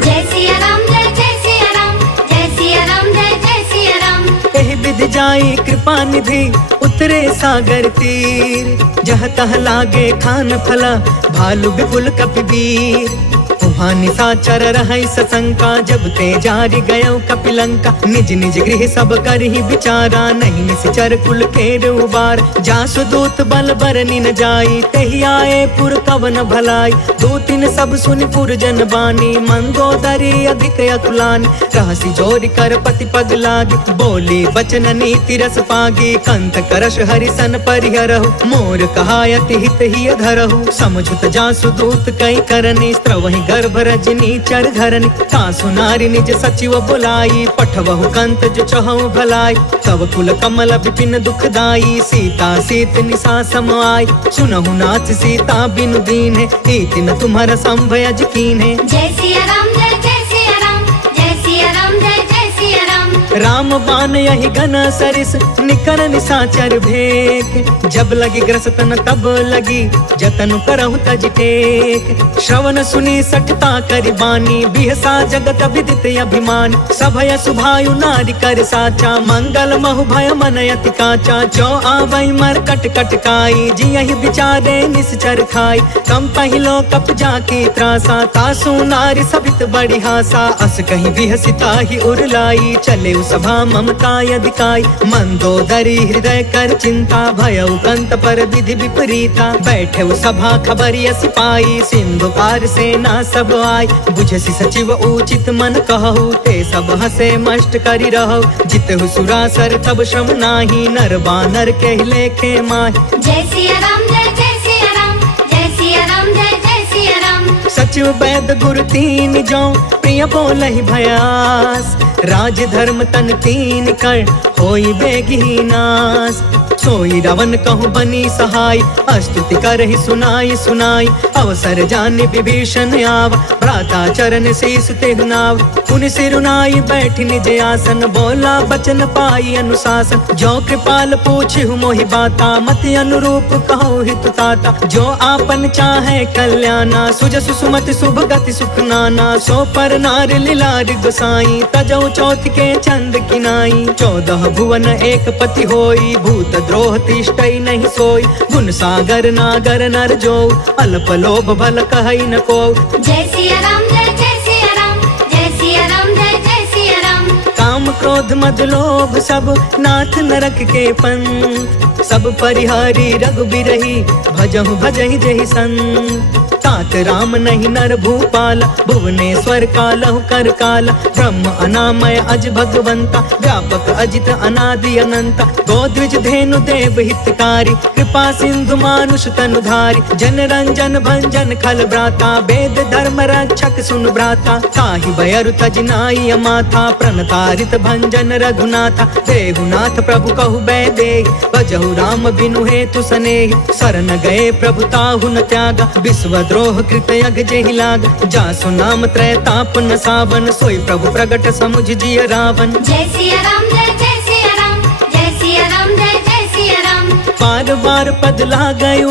जय सिया राम जय जय सिया राम, जय सिया राम जय जय सिया राम। एहि विधि जाई कृपा निधि, उतरे सागर तीर। जह तह लागे खान फला, भालु विपुल कपिवीर। वहाँ निशाचर रहै सशंका, जब ते जारि गयो कपिलंका। निज निज गृह सब करहि विचारा, नहीं निश्चर कुल केर उबार। जासु दूत बल बरनि न जाई, तेहि आए पुर कवन भलाई। दूतिन सब सुनि पुर जन बानी, मंदोदरी अधिक अतुलानी। रहसि जोरि कर पति पग लागी, बोली वचन नीति रस पागी। कंत करश हरिसन परिहरहु, मोर कहायति हित ही धरहु। समझुत जासु दूत कई करनी, स्त्रवहि गर्भ रजनी चर धरनी। तासु नारी निज सचिव बुलाई, पठवहु कंत जो चहु भलाई। तब कुल कमल विपिन दुखदाई, सीता सीत निशा सम आई। सुनहु नाथ सीता बिनु दीन्हे, हीति न तुम्हारा संभयज कीन्हे। जय सिया राम जय जय सिया राम, जय सिया राम जय जय सिया राम। राम बान यही घन सरिस, निकर निशाचर भेक। जब लगी ग्रसतन तब लगी, जतन करहु तज टेक। श्रवण सुनी सठता करि बानी, बिहसा जगत विदित अभिमान। सभय सुभायु नारी कर साचा, मंगल महु भय मन अति काचा। जो आवै मर कट कट काई, जियहि विचारे निश्चर खाई। कम पहिलो कप जाकी त्रासा, तासु नारी सभित बड़ी हासा। अस कहीं बिहसिता ही उरलाई, चले सभा ममता यदिकाय मंदोदरी हृदय कर चिंता भयउ कंत पर विधि विपरीता बैठे सभा खबरिया सिपाही सिंधु पार सेना सब आय बुझसी सचिव उचित मन कहु ते सब हसे मष्ट करी रहु जितहु सुरासर तब श्रम नाही नर बानर के लेखे माही जय सिया राम जय सिया राम जय सिया राम जय सिया राम सचिव वैद गुरु तीन जो प्रिय बोलहि भयास राज धर्म तन तीन कर होई बेगी नास सोई रावण कहूँ बनी सहाय अस्तुति करहि सुनाई सुनाई अवसर जाने विभीषण आव भ्राता चरण शीस तेहु नाव पुनि सिरुनाई बैठि निज आसन बोला बचन पाई अनुशासन जो कृपाल पूछहु मोहि बाता मति अनुरूप कहो हित ताता जो आपन चाहे कल्याणा सुजसु सुमति शुभ गति सुख नाना सो पर नार लीलार गोसाई तजौ चौथ के चंद किनाई 14 भुवन एक पति होई भूत द्रोह तिष्ठई नहीं सोई गुण सागर नागर नर जो अल्प लोभ भल कहई न को जय सिया राम जय सिया राम जय सिया राम जय सिया राम काम क्रोध मद लोभ सब नाथ नरक के पंथ सब परिहारी रघुबीरहि भजहु भजहि जहि संत तात राम नहीं नर भूपाल भुवनेश्वर कालहु कर काल ब्रह्म अनामय अज भगवंता व्यापक अजित अनादि अनंता गोद्विज धेनु देव हितकारी कृपा सिंधु मानुष तनुधारी जन रंजन भंजन खल भ्राता वेद धर्म रक्षक सुन भ्राता ताहि बयरु तजनाई अमाथा प्रणतारित भंजन रघुनाथा देहुनाथ प्रभु कहु बैदे भजहु राम बिनु हेतु सनेहि शरण गए प्रभु ताहु न त्यागा विश्व द्रोह कृत यग जेहि लाग जासु नाम त्रय ताप न सावन सोई प्रभु प्रगट समुझ जिय रावण जय सिया राम जय सिया राम जय सिया राम जय सिया राम बार बार पद लागयु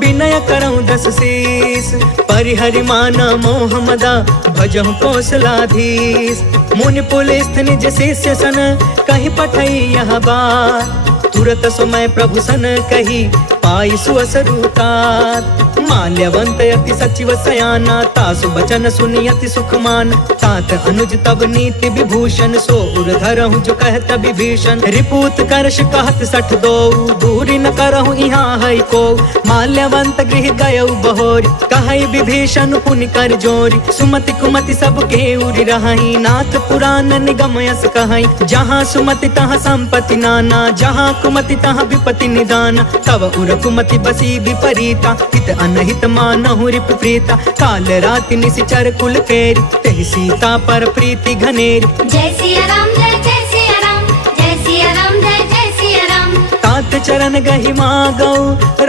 विनय करऊं दस शीस परिहरि माना मोह मदा भजहु कौशलाधीश मुनि पुलिस निज शिष्य सन कहि पठई यह बात तुरत समय प्रभु सन कही पाई सुअसरुतात माल्यवंत यति सचिव सयाना तासु बचन सुनियति सुखमान तात अनुज तब नीति विभूषण सो उर धरहु जो कहत विभीषण रिपूत करश कहत सठ दो दूरी न करहु यहाँ है को माल्यवंत गृह गयउ बहोरी कहई विभीषण पुनि कर जोरी सुमति कुमति सब के उरि रहई नाथ पुराण निगम यस कहई जहाँ सुमति तहाँ संपत्ति नाना जहाँ कुमति तहाँ विपत्ति निदान तब उर कुमति बसी विपरीता हित अनहित मानहु रिप प्रीता काल राति निशिचर कुल केरी तेहि सीता पर प्रीति घनेरी जय सिया राम जय सिया राम जय सिया राम जय सिया राम तात चरण गहि मागौ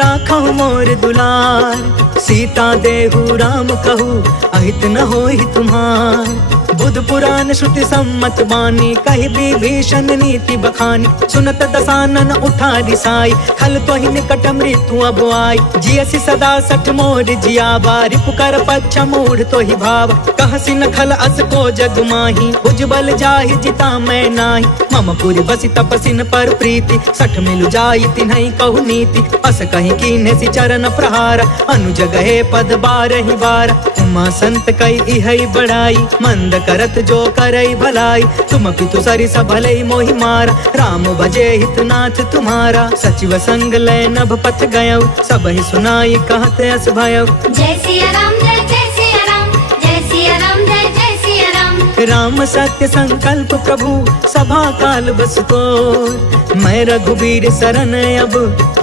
राखहु मोर दुलार सीता देहु राम कहू अहित न होहि तुम्हार बुध पुराण श्रुति सम्मत बानी कहि विभीषण नीति बखानी सुनत दसानन उठा रिसाई खल तो ही निकट मृत्यु अब आई जियसि सदा सठ मोर जियावा रिपुकर पक्ष मूढ़ तो ही भाव कहसि न खल अस को जग माही उज्जवल जाहि जिता मैं नाही मम पुरि बसि तपसिन पर प्रीति सठ मिलु जाई तिन्हई कहु नीति अस कहीं कीन्हे सि चरण प्रहार अनुज गए पद बारहि बार उमा संत कई इहई बड़ाई मंद करत जो करई भलाई तुम पितु सरिस भलई मोहि मारा राम भजे हितनाथ तुम्हारा सचिव संग लय नभ पथ गयउ सब ही सुनाई कहत अस भयउ जय सिया राम जय सिया राम जय सिया राम जय सिया राम राम सत्य संकल्प प्रभु सभा काल बस तोर मैं रघुबीर शरण अब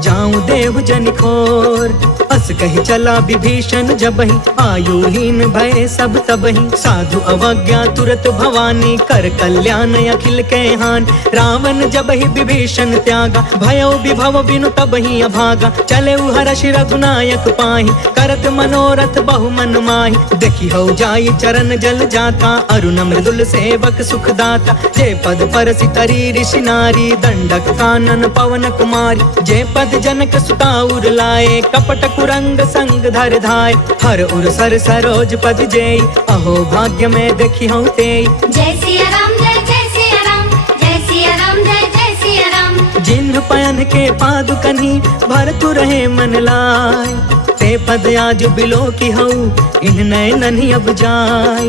जाऊं देहु जन खोर अस कही चला विभीषण जबहि आयुहीन भय सब तबहि साधु अवज्ञा तुरत भवानी कर कल्याण अखिल के हान रावण जबहि विभीषण त्यागा भयो विभव बिनु तबहि अभागा चले हर्ष रघुनायक पाहि करत मनोरथ बहु मन माहि देखी हो जाई चरण जल जाता अरुण मृदुल सेवक सुखदाता जे पद पर सितरी ऋषि नारी दंडक कानन पवन कुमारी जे पद जनक सुता उर लाए कपट कुरंग संग धर धाय हर उर सर सरोज पद जेई अहो भाग्य में देखी हूँ ते जय सिया राम जय सिया राम जय सिया राम जय सिया राम जिन्ह पयन के पादुकनी भरतु रहे मन लाय ते ते पद आज बिलो की हऊ इन नयन अब जाय।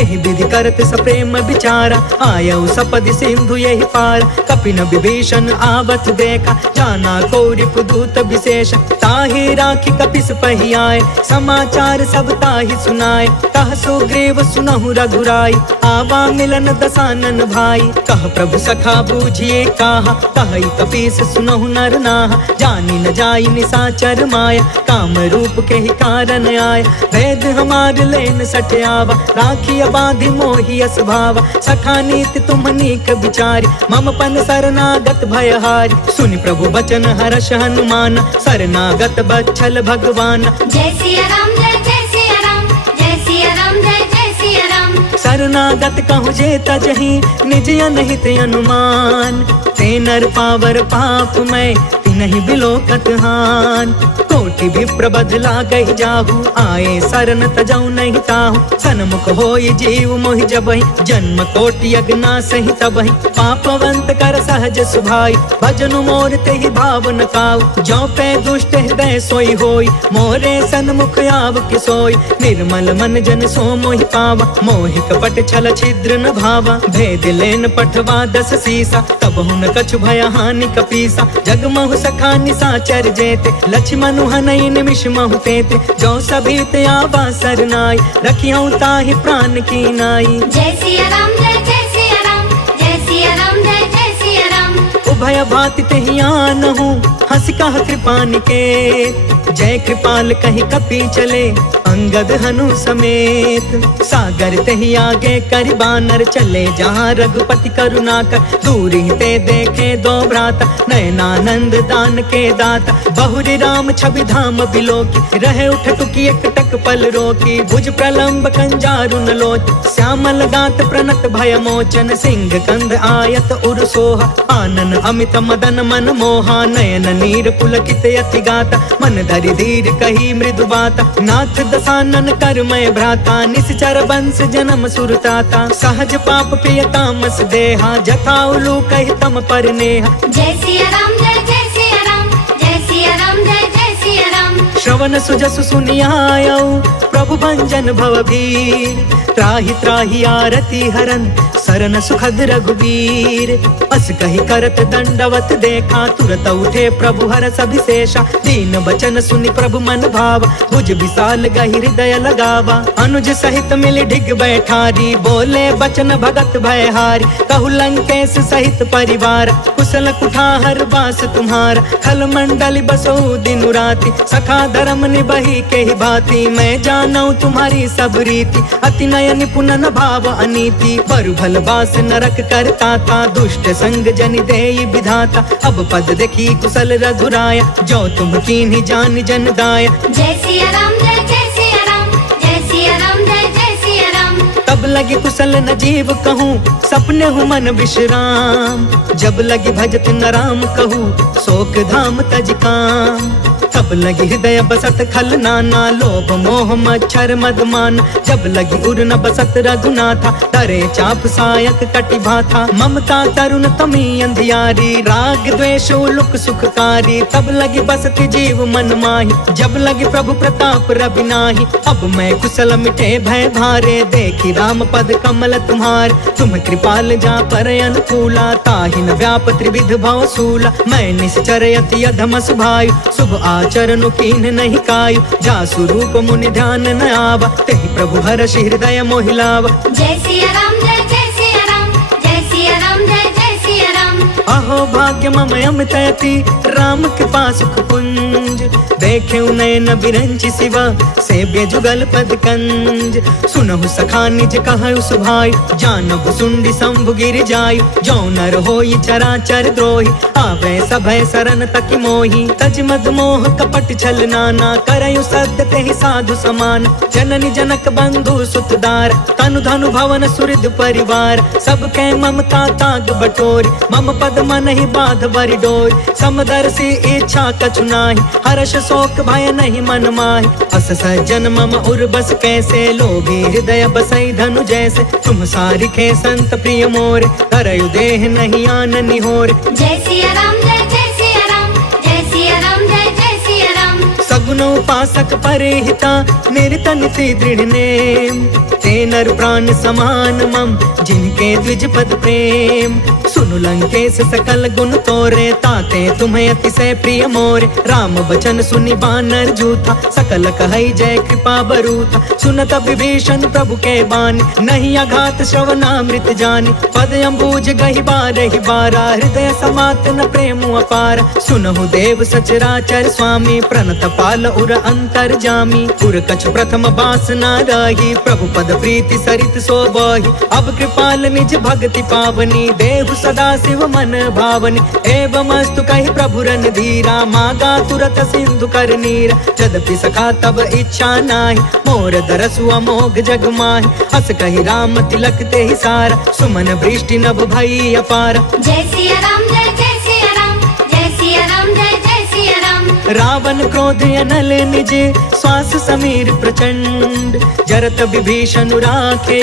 एहि विधि करत सप्रेम विचारा आयऊ सपद सिंधु यही पार। कपिन विभीषण आवत देखा जाना कौरिप दूत विशेष। ताहि राखी कपिस पही आए समाचार सब ताहि सुनाए। कह सुग्रीव सुनहु रघुराई आवा मिलन दसानन भाई। कह प्रभु सखा बूझिए काहा कहि कपीस सुनहु नर नाहा। जानी न जाई निसाचर माया काम रूप के ही कारण आय। वेद हमार लेन सठयावा राखी बाधि मोहि अस भावा। सखा नीति तुम नीक विचारी मम पन शरणागत भयहारी। सुनि प्रभु बचन हर्ष हनुमान शरणागत बच्छल भगवान। जय सिया राम जय सिया राम जय सिया राम जय सिया राम। शरणागत कहु जे तजहि निज अनहित अनुमान। ते नर पावर पाप मैं तिनहि बिलोकत हान। कोटि विप्र बदला गहि जाहु आए शरण तजौ नहीं ताहु। सन्मुख होई जीव मोहि जबहि जन्म कोटि अगना सहि तबहि। पापवंत कर सहज सुभाई भजनु मोर तेहि भाव न काऊ। जो पे दुष्ट हृदय सोई होई मोरे सन्मुख आव कि सोई। निर्मल मन जन सो मोहि पावा मोहि कपट छल छिद्र न भावा। भेद लेन पठवा दस सीसा तब हुन कछु भय हानि कपीसा। जगमहु सखा निसाचर जेते लक्ष्मण हनई निमिष महु तेते। जो सभीत आवा सरनाई रखियौ ताहि प्राण की नाई। जय सिया राम जय सिया राम जय सिया राम जय सिया राम। उभय भाति तेहि आनहु हंस कह कृपा निकेत। जय कृपाल कहि कपि चले अंगद हनु समेत। सागर तेहि आगे करि बानर चले जहाँ रघुपति करुणा कर। दूर ही ते देखे दो भ्राता नयनानंद दान के दाता। बहुरी राम छवि धाम बिलोकी रहे उठ टुकी एक टक पल रोकी। भुज प्रलंब कंजारु न लोच श्यामल गात प्रणत भय मोचन। सिंह कंध आयत उर सोहा आनन अमित मदन मन मोहा। नयन नीर पुलकित यति गाता मन धरि धीर कही मृदु बाता। नाथ दसानन करमय भ्राता निश्चर वंश जन्म सुरताता। सहज पाप पिय तामस देहा जथा उलू कहि तम पर नेहा। जय सिया राम जय सिया राम जय सिया राम जय सिया राम। श्रवण सुजसु सुनियायऊ प्रभु भंजन भवभीर। त्राहि त्राहि आरती हरन सरन सुखद रघुवीर। अस कहि करत दंडवत देखा तुरत उठे प्रभु हरष अभिषेषा। दीन बचन सुनि प्रभु मन भावा भुज विशाल गहि हृदय लगावा। अनुज सहित मिलि ढिग बैठारी बोले बचन भगत भयहारी। कहु लंकेश सहित परिवार कुशल कुठार बास तुम्हारा। खल मंडल बसो दिन राति सखा धर्म निबहि के ही भांति। मैं जानऊ तुम्हारी सब रीति अति नय निपुण न भाव अनीति। बरु भल बास नरक करता था दुष्ट संग जनि देई विधाता। अब पद देखी कुशल रघुराया जो तुम कीन्ही जान जन दाया। जय सिया राम जय सिया राम जय सिया राम जय सिया राम। तब लगी कुशल न जीव कहूँ सपने हूँ मन विश्राम। जब लगी भजत न राम कहूँ शोक धाम तज काम। तब लगी हृदय बसत खल नाना लोभ मोह मच्छर मदमान। जब लगी उर न बसत रघुनाथा तरे चाप सायक कटि भाथा। ममता तरुण तमी अंधियारी राग द्वेष उलुक सुखकारी। तब लगी बसती जीव मन माही जब लगी प्रभु प्रताप रवि नाही। अब मैं कुशल मिटे भय भारे देखी राम पद कमल तुम्हार। तुम कृपाल जा पर अनुकूला ताहि न व्याप त्रिविध भव सूला। मैं निश्चर यति अधम सुभायु शुभ आचरण कीन नहीं कायु। जा स्वरूप मुनि ध्यान न आवा तेहि प्रभु हर्ष हृदय मोहिलावा। जय सिया राम जय सिया राम जय सिया राम जय सिया राम। अहो भाग्य मम अमितयति राम कृपा सुख पुंज। देखे नयन बिरंचि शिवा सेव्य जुगल पद कंज। सुनहु सखा निज कहु सुभाई जानहु सुंडी शंभु गिर जायु। जो नर होई चराचर द्रोही आवे सभय शरण तकि मोही। तज मद मोह कपट छल नाना करयु सद्य तेहि साधु समान। जननी जनक बंधु सुतदार तनु धनु भवन सुहृद परिवार। सबके ममता ताग बटोरी मम पद मन ही बाध बरि डोरी। समदर्शी इच्छा कछु नाही हर्ष शोक भय नहीं मन माहि। अस सज्जन मम उर बस कैसे लोभी हृदय बसई धनु जैसे। तुम सारिखे संत प्रिय मोरे करयु देह नहीं आन निहोरे। जय सिया राम जय सिया राम जय सिया राम जय सिया राम। सगुन सुनो उपासक परिहिता निर्तन सी दृढ़ नेम ते नर प्राण समान मम जिनके द्विज पद प्रेम सुनु लंकेश सकल गुण तोरे ताते तुम्हें अतिशय प्रिय मोरे राम बचन सुनि बानर जूथा सकल कहई जय कृपा बरूथा सुनत विभीषण प्रभु के बानी नहीं अघात श्रवणामृत जानी पद अम्बुज गहि बारहि बारा हृदय समात न प्रेम अपार सुनहु देव सचराचर स्वामी प्रणत पाल उर अंतर जामी उर कछ प्रथम बासना रही प्रभु पद प्रीति सरित सोबहि अब कृपाल निज भक्ति पावनी देहु सदा शिव मन भावनी एवं अस्तु कहि प्रभु रन धीरा मागा तुरत सिंधु कर नीरा यद्यपि सखा तब इच्छा नाही मोर दरसु अमोघ जग माहि हस कहि राम तिलक ते ही सारा सुमन वृष्टि नभ भई अपार जय सिया राम जय सिया राम जय सिया राम जय सिया राम रावण क्रोध अनल निज श्वास समीर प्रचंड जरत विभीषण राखे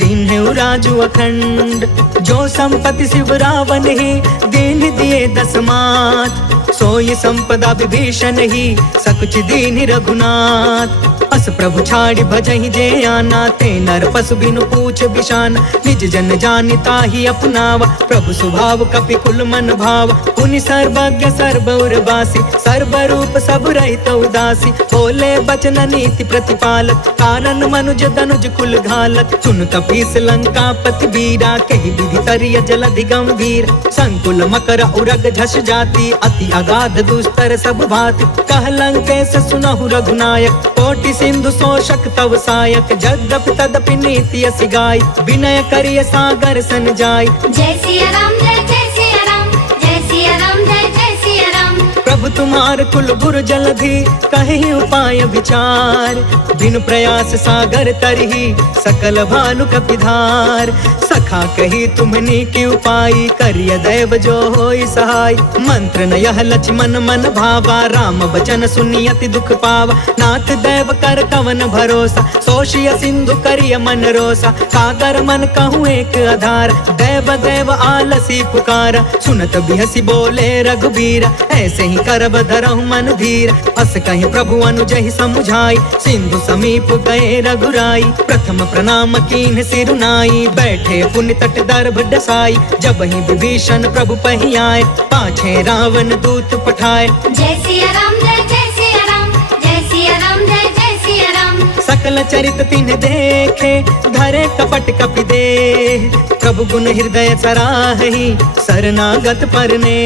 दीन है राजु अखंड जो संपत्ति शिव रावण ही दीन दिए दसमात सोई संपदा विभीषण ही सकुच दीन रघुनाथ अस प्रभु छाड़ी भजहि जे आना ते नर पशु बिनु पूछ बिशान निज जन जानिता ही अपनावा प्रभु स्वभाव कपि कुल मन भाव पुनि सर्वज्ञ सर्व उर्वासी सर्व रूप सब रहित उदासी बोले बचन नीति प्रतिपालक कारण मनुज तनुज कुल घालक सुन कपीस लंका पति बीरा कही विधि तरिय जलधि गंभीर संकुल मकर उरग झस जाति अति अगाध दुस्तर सब भाति कह लंकेश सुनहु रघुनायक कोटि सिंधु शोषक तव सायक जद्यपि तदपि नीति असि गाय विनय करिय सागर सन जाय जय सिया राम जय सिया राम जय सिया राम जय सिया राम प्रभु तुम्हार कुल गुरु जलधि कहि उपाय विचार बिनु प्रयास सागर तरही सकल भानु कपिधार सखा कही तुमनी की उपाय करिय दैव जो होई सहाय मंत्र न यह लक्ष्मण मन भावा राम बचन सुनि अति दुख पावा नाथ दैव कर कवन भरोसा सोशिय सिंधु करिय मन रोसा सागर मन कहूँ एक आधार दैव दैव आलसी पुकारा सुनत बिहसी बोले रघुबीरा ऐसे ही करब धरहु मन धीर अस कहीं प्रभु अनुजहि समुझाई सिंधु समीप गए रघुराई प्रथम प्रणाम कीन्ह सिरुनाई बैठे पुण्य तट दर्भ डसाई जब ही विभीषण प्रभु पही आए पाछे रावण दूत पठाए जय सिया राम जय सिया राम जय सिया राम जय सिया राम सकल चरित तिन्ह देखे धरे कपट कपि दे प्रभु गुण हृदय सराहि शरणागत परने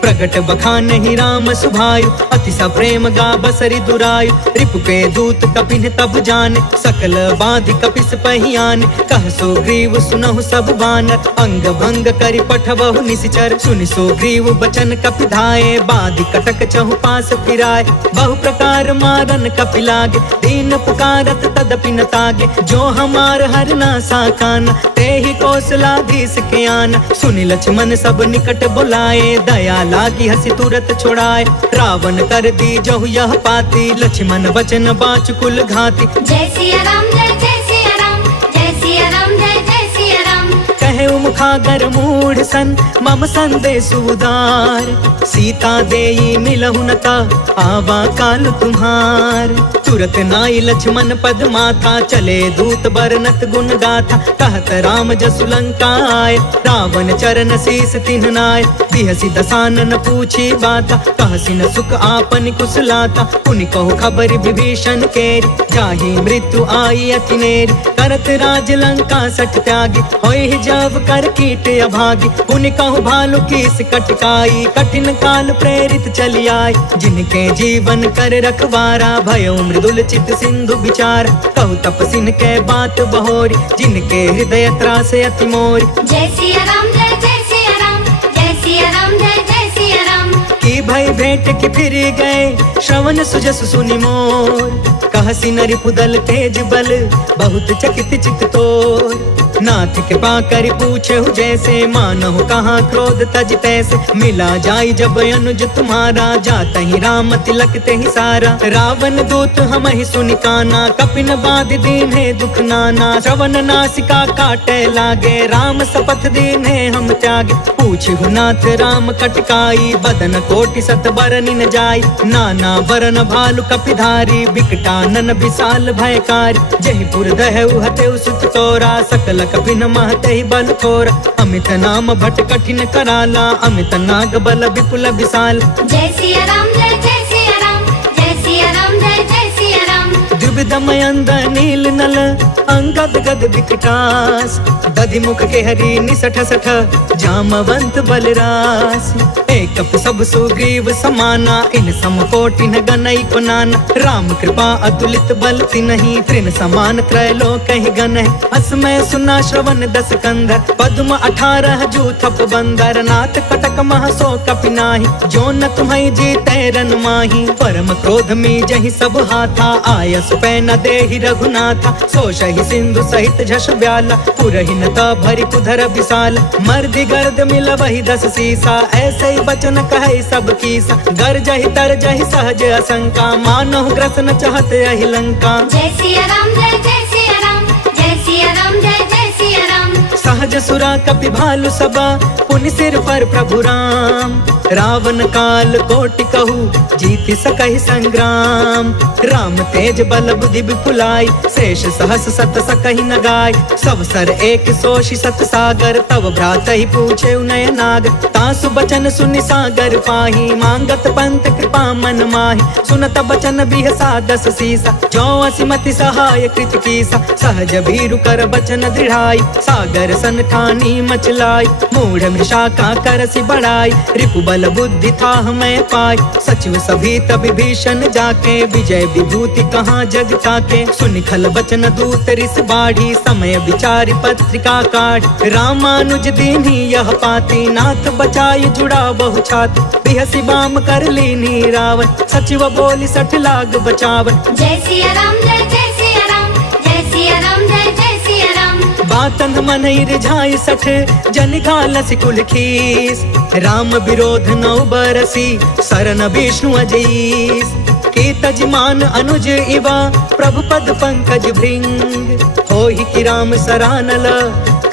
प्रगट बखानहि राम सुभायु अति सा प्रेम गा बसरि दुरायु रिपु के दूत कपिन तब जाने सकल बाधि कपिस पहियाने कह सुग्रीव सुनहु सब बानर अंग भंग करि पठबहु निशिचर सुनि सुग्रीव बचन कपि धाये बाधि कटक चहु पास फिराए बहु प्रकार मारन कपि लागे दीन पुकारत तदपि न तागे जो हमार हर ना साकान ते ही कौशलाधीश के आन सुनि लक्ष्मण सब निकट बुलाए दया लागी हसी तुरत छोड़ाए रावण कर दी जहु यह पाती लक्ष्मण बचन बाच कुल घाती जय सिया राम जय सिया राम जय सिया राम जय सिया राम कहे मुखागर मूढ़ सन मम संदेश उदार सीता देई मिलहु न ता आवा काल तुम्हार तुरत नाई लक्ष्मण पद माथा चले दूत बरनत गुण गाथा कहत राम जसु लंका आए रावण चरण शीस तिन्ह नाय बिहसी दसानन पूछी बाता कहसी न सुख आपन कुशलाता पुनि कहु खबर विभीषण केरी जाहि मृत्यु आई अति नेरी करत राज लंका सठ त्यागी होई जब कर कीट अभागी पुनि कहु भालु कीस कटकाई कठिन काल प्रेरित चली आई जिनके जीवन कर रखवारा भयो मृदुल चित सिंधु विचार कहु तपसिन के बात बहोरी जिनके हृदय त्रास अति मोरी जय सिया राम जय सिया राम जय सिया राम जय सिया राम की भई भेंट की फिर गए श्रवण सुजस सुनि मोर कहसी नरि पुदल तेज बल बहुत चकित चित तोर। नाथ कृपा करि पूछे जैसे मानहु कहाँ क्रोध तज तैसे। मिला जाई जब अनुज तुम्हारा जाता ही राम तिलक ते ही सारा। रावण दूत हम ही सुनि काना कपिन बाध दीन है दुख नाना। श्रवण नासिका काटे लागे राम शपथ दीन है हम त्यागे। पूछहु नाथ राम कटकाई बदन कोटि सत बरनि न जाई। नाना बरन भालु कपिधारी बिकटानन विशाल भयकारी। जयपुर दहु हतेउ सुत तोरा सकल कपिन महते ही बल थोरा। अमित नाम भट कठिन कराला अमित नाग बल विपुल विशाल। जय सिया राम जय सिया राम जय सिया राम जय सिया राम। द्विविधमयंद नील नल अंगद गद विकटास। दधि मुख के हरि निसठ सठ जामवंत बलरास। एक सब सुग्रीव समाना इन सम कोटि न गनई को नाना। राम कृपा अतुलित बल तिन्हि तृण समान त्रैलोक ही गन है। असमय सुना श्रवण दस कंधर पद्म 18 जूथप बंदर। नाथ कटक मह सो कपि नाही जो न तुम्हें जीते रन माही। परम क्रोध में जहि सब हाथा आयस पै न देहि रघुनाथा। सो शहि सिंधु सहित झष ब्याला पुरहि न भरि कुधर विशाल। मर्दि गर्द मिल वही 10 सीसा ऐसे ही बचन कहे सब कीसा। गर जहि तर जहि सहज असंका मानहु ग्रसन चहत यही लंका। जय सिया राम जय सिया राम जय सिया राम जय सिया राम। सहज सुरा कपि भालु सबा पुनि सिर पर प्रभु राम। रावण काल कोटि कहू जीति सकहि संग्राम। राम तेज बल बुद्धि विपुलाई शेष सहस सत सकहि न गाय। सब सर एक सोषि सत सागर तब भ्रात ही पूछे नय नाग। तासु बचन सुनि सागर पाही मांगत पंत कृपा मन माही। सुनत बचन बिहसा 10 सीसा जो असिमति सहाय कृत कीसा। सहज भीरु कर बचन दृढ़ाई सागर सन ठानी मचलाई। मूढ़ मृषा का करसि बढ़ाई रिपु बल बुद्धि था हमें पाई। सचिव सभी तब भीषण जाके विजय विभूति कहाँ जग ताके। सुनि खल बचन दूत रिस बाढ़ी समय विचारि पत्रिका काढ़। रामानुज दीन्ही यह पाती नाथ बचाई जुड़ा बहु छाती। बिहसी बाम कर लीनी रावण सचिव बोली 60 लाग बचावन। जय सिया राम जय सिया राम जय सिया राम जय सिया राम। बातन मन रिझाई 60 जन घालस कुल खीस। राम विरोध 9 बरसी सरन विष्णु अजीस। के तजमान अनुज इवा प्रभु पद पंकज भृंग। होहि कि राम सरानल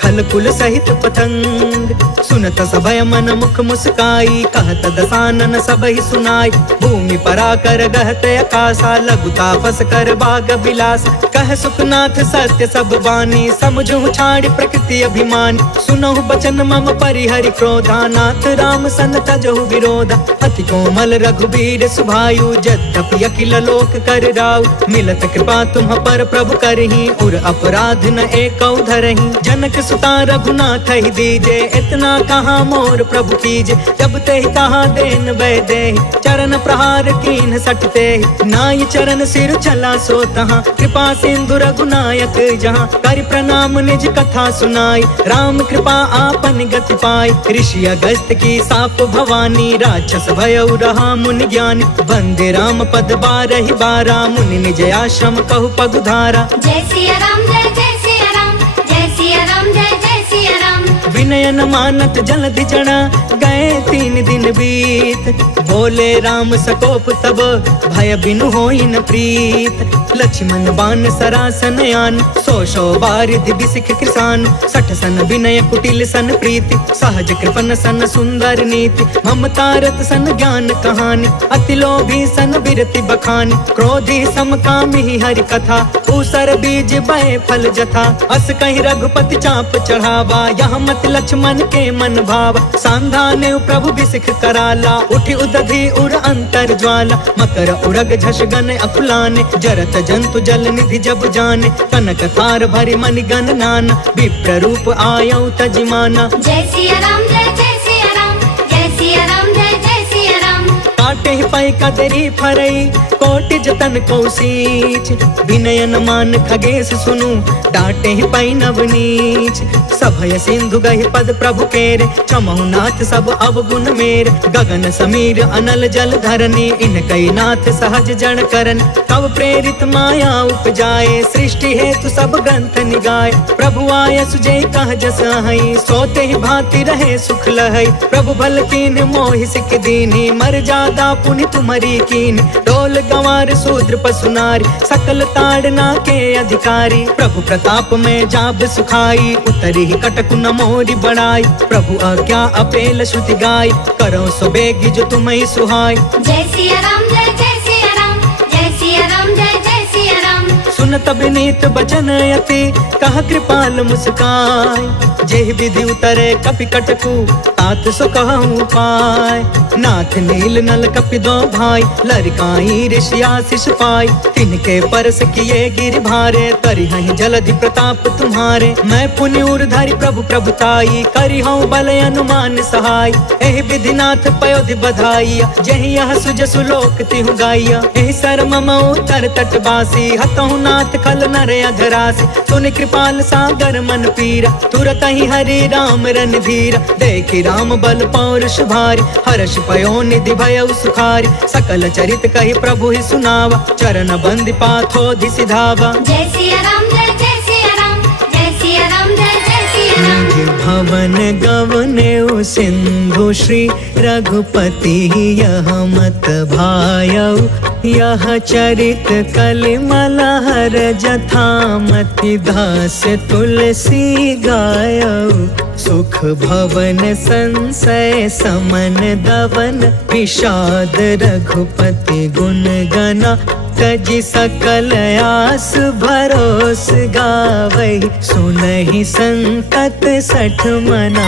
खल कुल सहित पतंग। सुनत सभय मन मुख मुस्काई कहत दसानन सबहि सुनाई। भूमि पराकर गहत आकाशा लघु तापस कर बाग बिलास। कह सुखनाथ सत्य सब बानी समझु छाड़ प्रकृति अभिमान। सुनहु बचन मम परिहरि क्रोधा नाथ राम सन तजहु विरोधा। अति कोमल रघुबीर सुभायु यद्यपि अखिल लोक कर राउ। मिलत कृपा तुम पर प्रभु करही उर अपराध न एकौ धरही। जनक सुता रघुनाथ ही दीजे इतना कहाँ मोर प्रभु कीजे। जब ते ही कहा देन वै दे चरण प्रहार कीन सटते। नाई चरण सिर चला सो तहाँ कृपा सिंधु रघुनायक जहाँ। कर प्रणाम निज कथा सुनाई राम कृपा आपन गति पाई। ऋषि अगस्त की साप भवानी राक्षस भयउ रहा मुनि ज्ञानी। वंदे राम पद 12 बारा मुनि निज आश्रम कहु पगुधारा। जय सिया राम जय सिया राम जय सिया राम जय सिया राम। विनय न मानत जलधि जड़ा गए 3 दिन बीत। बोले राम सकोप तब भय बिनु होई न प्रीत। लक्ष्मण बाण सरासन आन 100 बारिधि बिसिख कृसान। 60 सन विनय कुटिल सन प्रीति सहज कृपन सन सुंदर नीति। ममतारत सन ज्ञान कहानी अति लोभी सन विरति बखानी। क्रोधी समकामी हरि कथा ऊसर बीज बय फल जथा। अस कहि रघुपति चाप चढ़ावा यहाँ मत लक्ष्मण के मन भावा। सांधा ने प्रभु बिसिख कराला उठी उदधि उर अंतर ज्वाला। मकर उरग झष गन अकुलाने जरत जंतु जल निधि जब जाने। कनक तार भरि मनि गण नाना विप्र रूप आयौ तजिमाना। जय सिया राम जय सिया राम जय सिया राम जय सिया राम। काट काटे पाई कदरी फरई कोटि जतन कौशीच विनयन मान खगेश सुनु डाटे ही पाई नवनीच सभय सिंधु गहि पद प्रभु केरे चमहु नाथ सब अवगुण मेर गगन समीर अनल जल धरनी इन कई नाथ सहज जन करन तब प्रेरित माया उपजाए सृष्टि हेतु सब ग्रंथ निगाए प्रभु आय सुजय कह जस हई सोते ही भांति रहे सुख लहई प्रभु भल कीन मोहि सिख दीनी मर जादा पुनि तुमरी कीन डोल गंवार शूद्र पशु नारी सकल ताड़ना के अधिकारी प्रभु प्रताप में जाब सुखाई उतरी ही कटकु न मोरी बढ़ाई प्रभु आज्ञा अपेल श्रुति गाय करो सो बेगी जो तुम्हें सुहाई जय सिया राम जय सिया राम जय सिया राम जय सिया राम सुनत विनीत बचन यति कह कृपाल मुस्काय जेहि विधि उतरे कपि कटकु तात सो कहूँ पाय नाथ नील नल कपि दो भाई लरिकाई ऋषि आशीष पाई तिनके परस किए गिर भारे तरि हहीं जलधि प्रताप तुम्हारे मैं पुण्य उर्धारी प्रभु प्रभुताई करी हूँ बल अनुमान सहाय एहि विधि नाथ पयोधि बधाई जहि यह सुज सुलोक तिहु गाइया एहि सर मम उतर तट बासी हतहु नाथ खल नर अधरासी सुन कृपाल सागर मन पीरा तुरत ही हरि राम रणधीर देखि राम बल पौरुष भारी हर्ष पयो निधि भय सुखारी सकल चरित कहि प्रभु ही सुनावा चरण बंदी पाथोधि सिधावा जय सिया राम जय सिया राम जय सिया राम जय सिया राम भवन गवने सिंधु श्री रघुपति यह मत भायऊ यह चरित कलिमल हर जथामति दास तुलसी गायऊ सुख भवन संशय समन दवन विषाद रघुपति गुण गना तजि सकल आस भरोस गावई सुनहि संतत सठ मना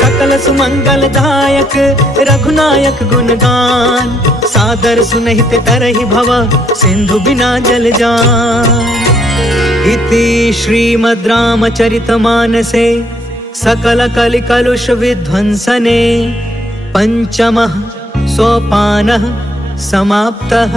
सकल सुमंगल दायक रघुनायक गुणगान सादर सुनहित तरहि भव सिंधु बिना जल जान इति श्रीमद् रामचरितमानसे सकल कलि कलुष विध्वंसने पंचमः सोपानः समाप्तः।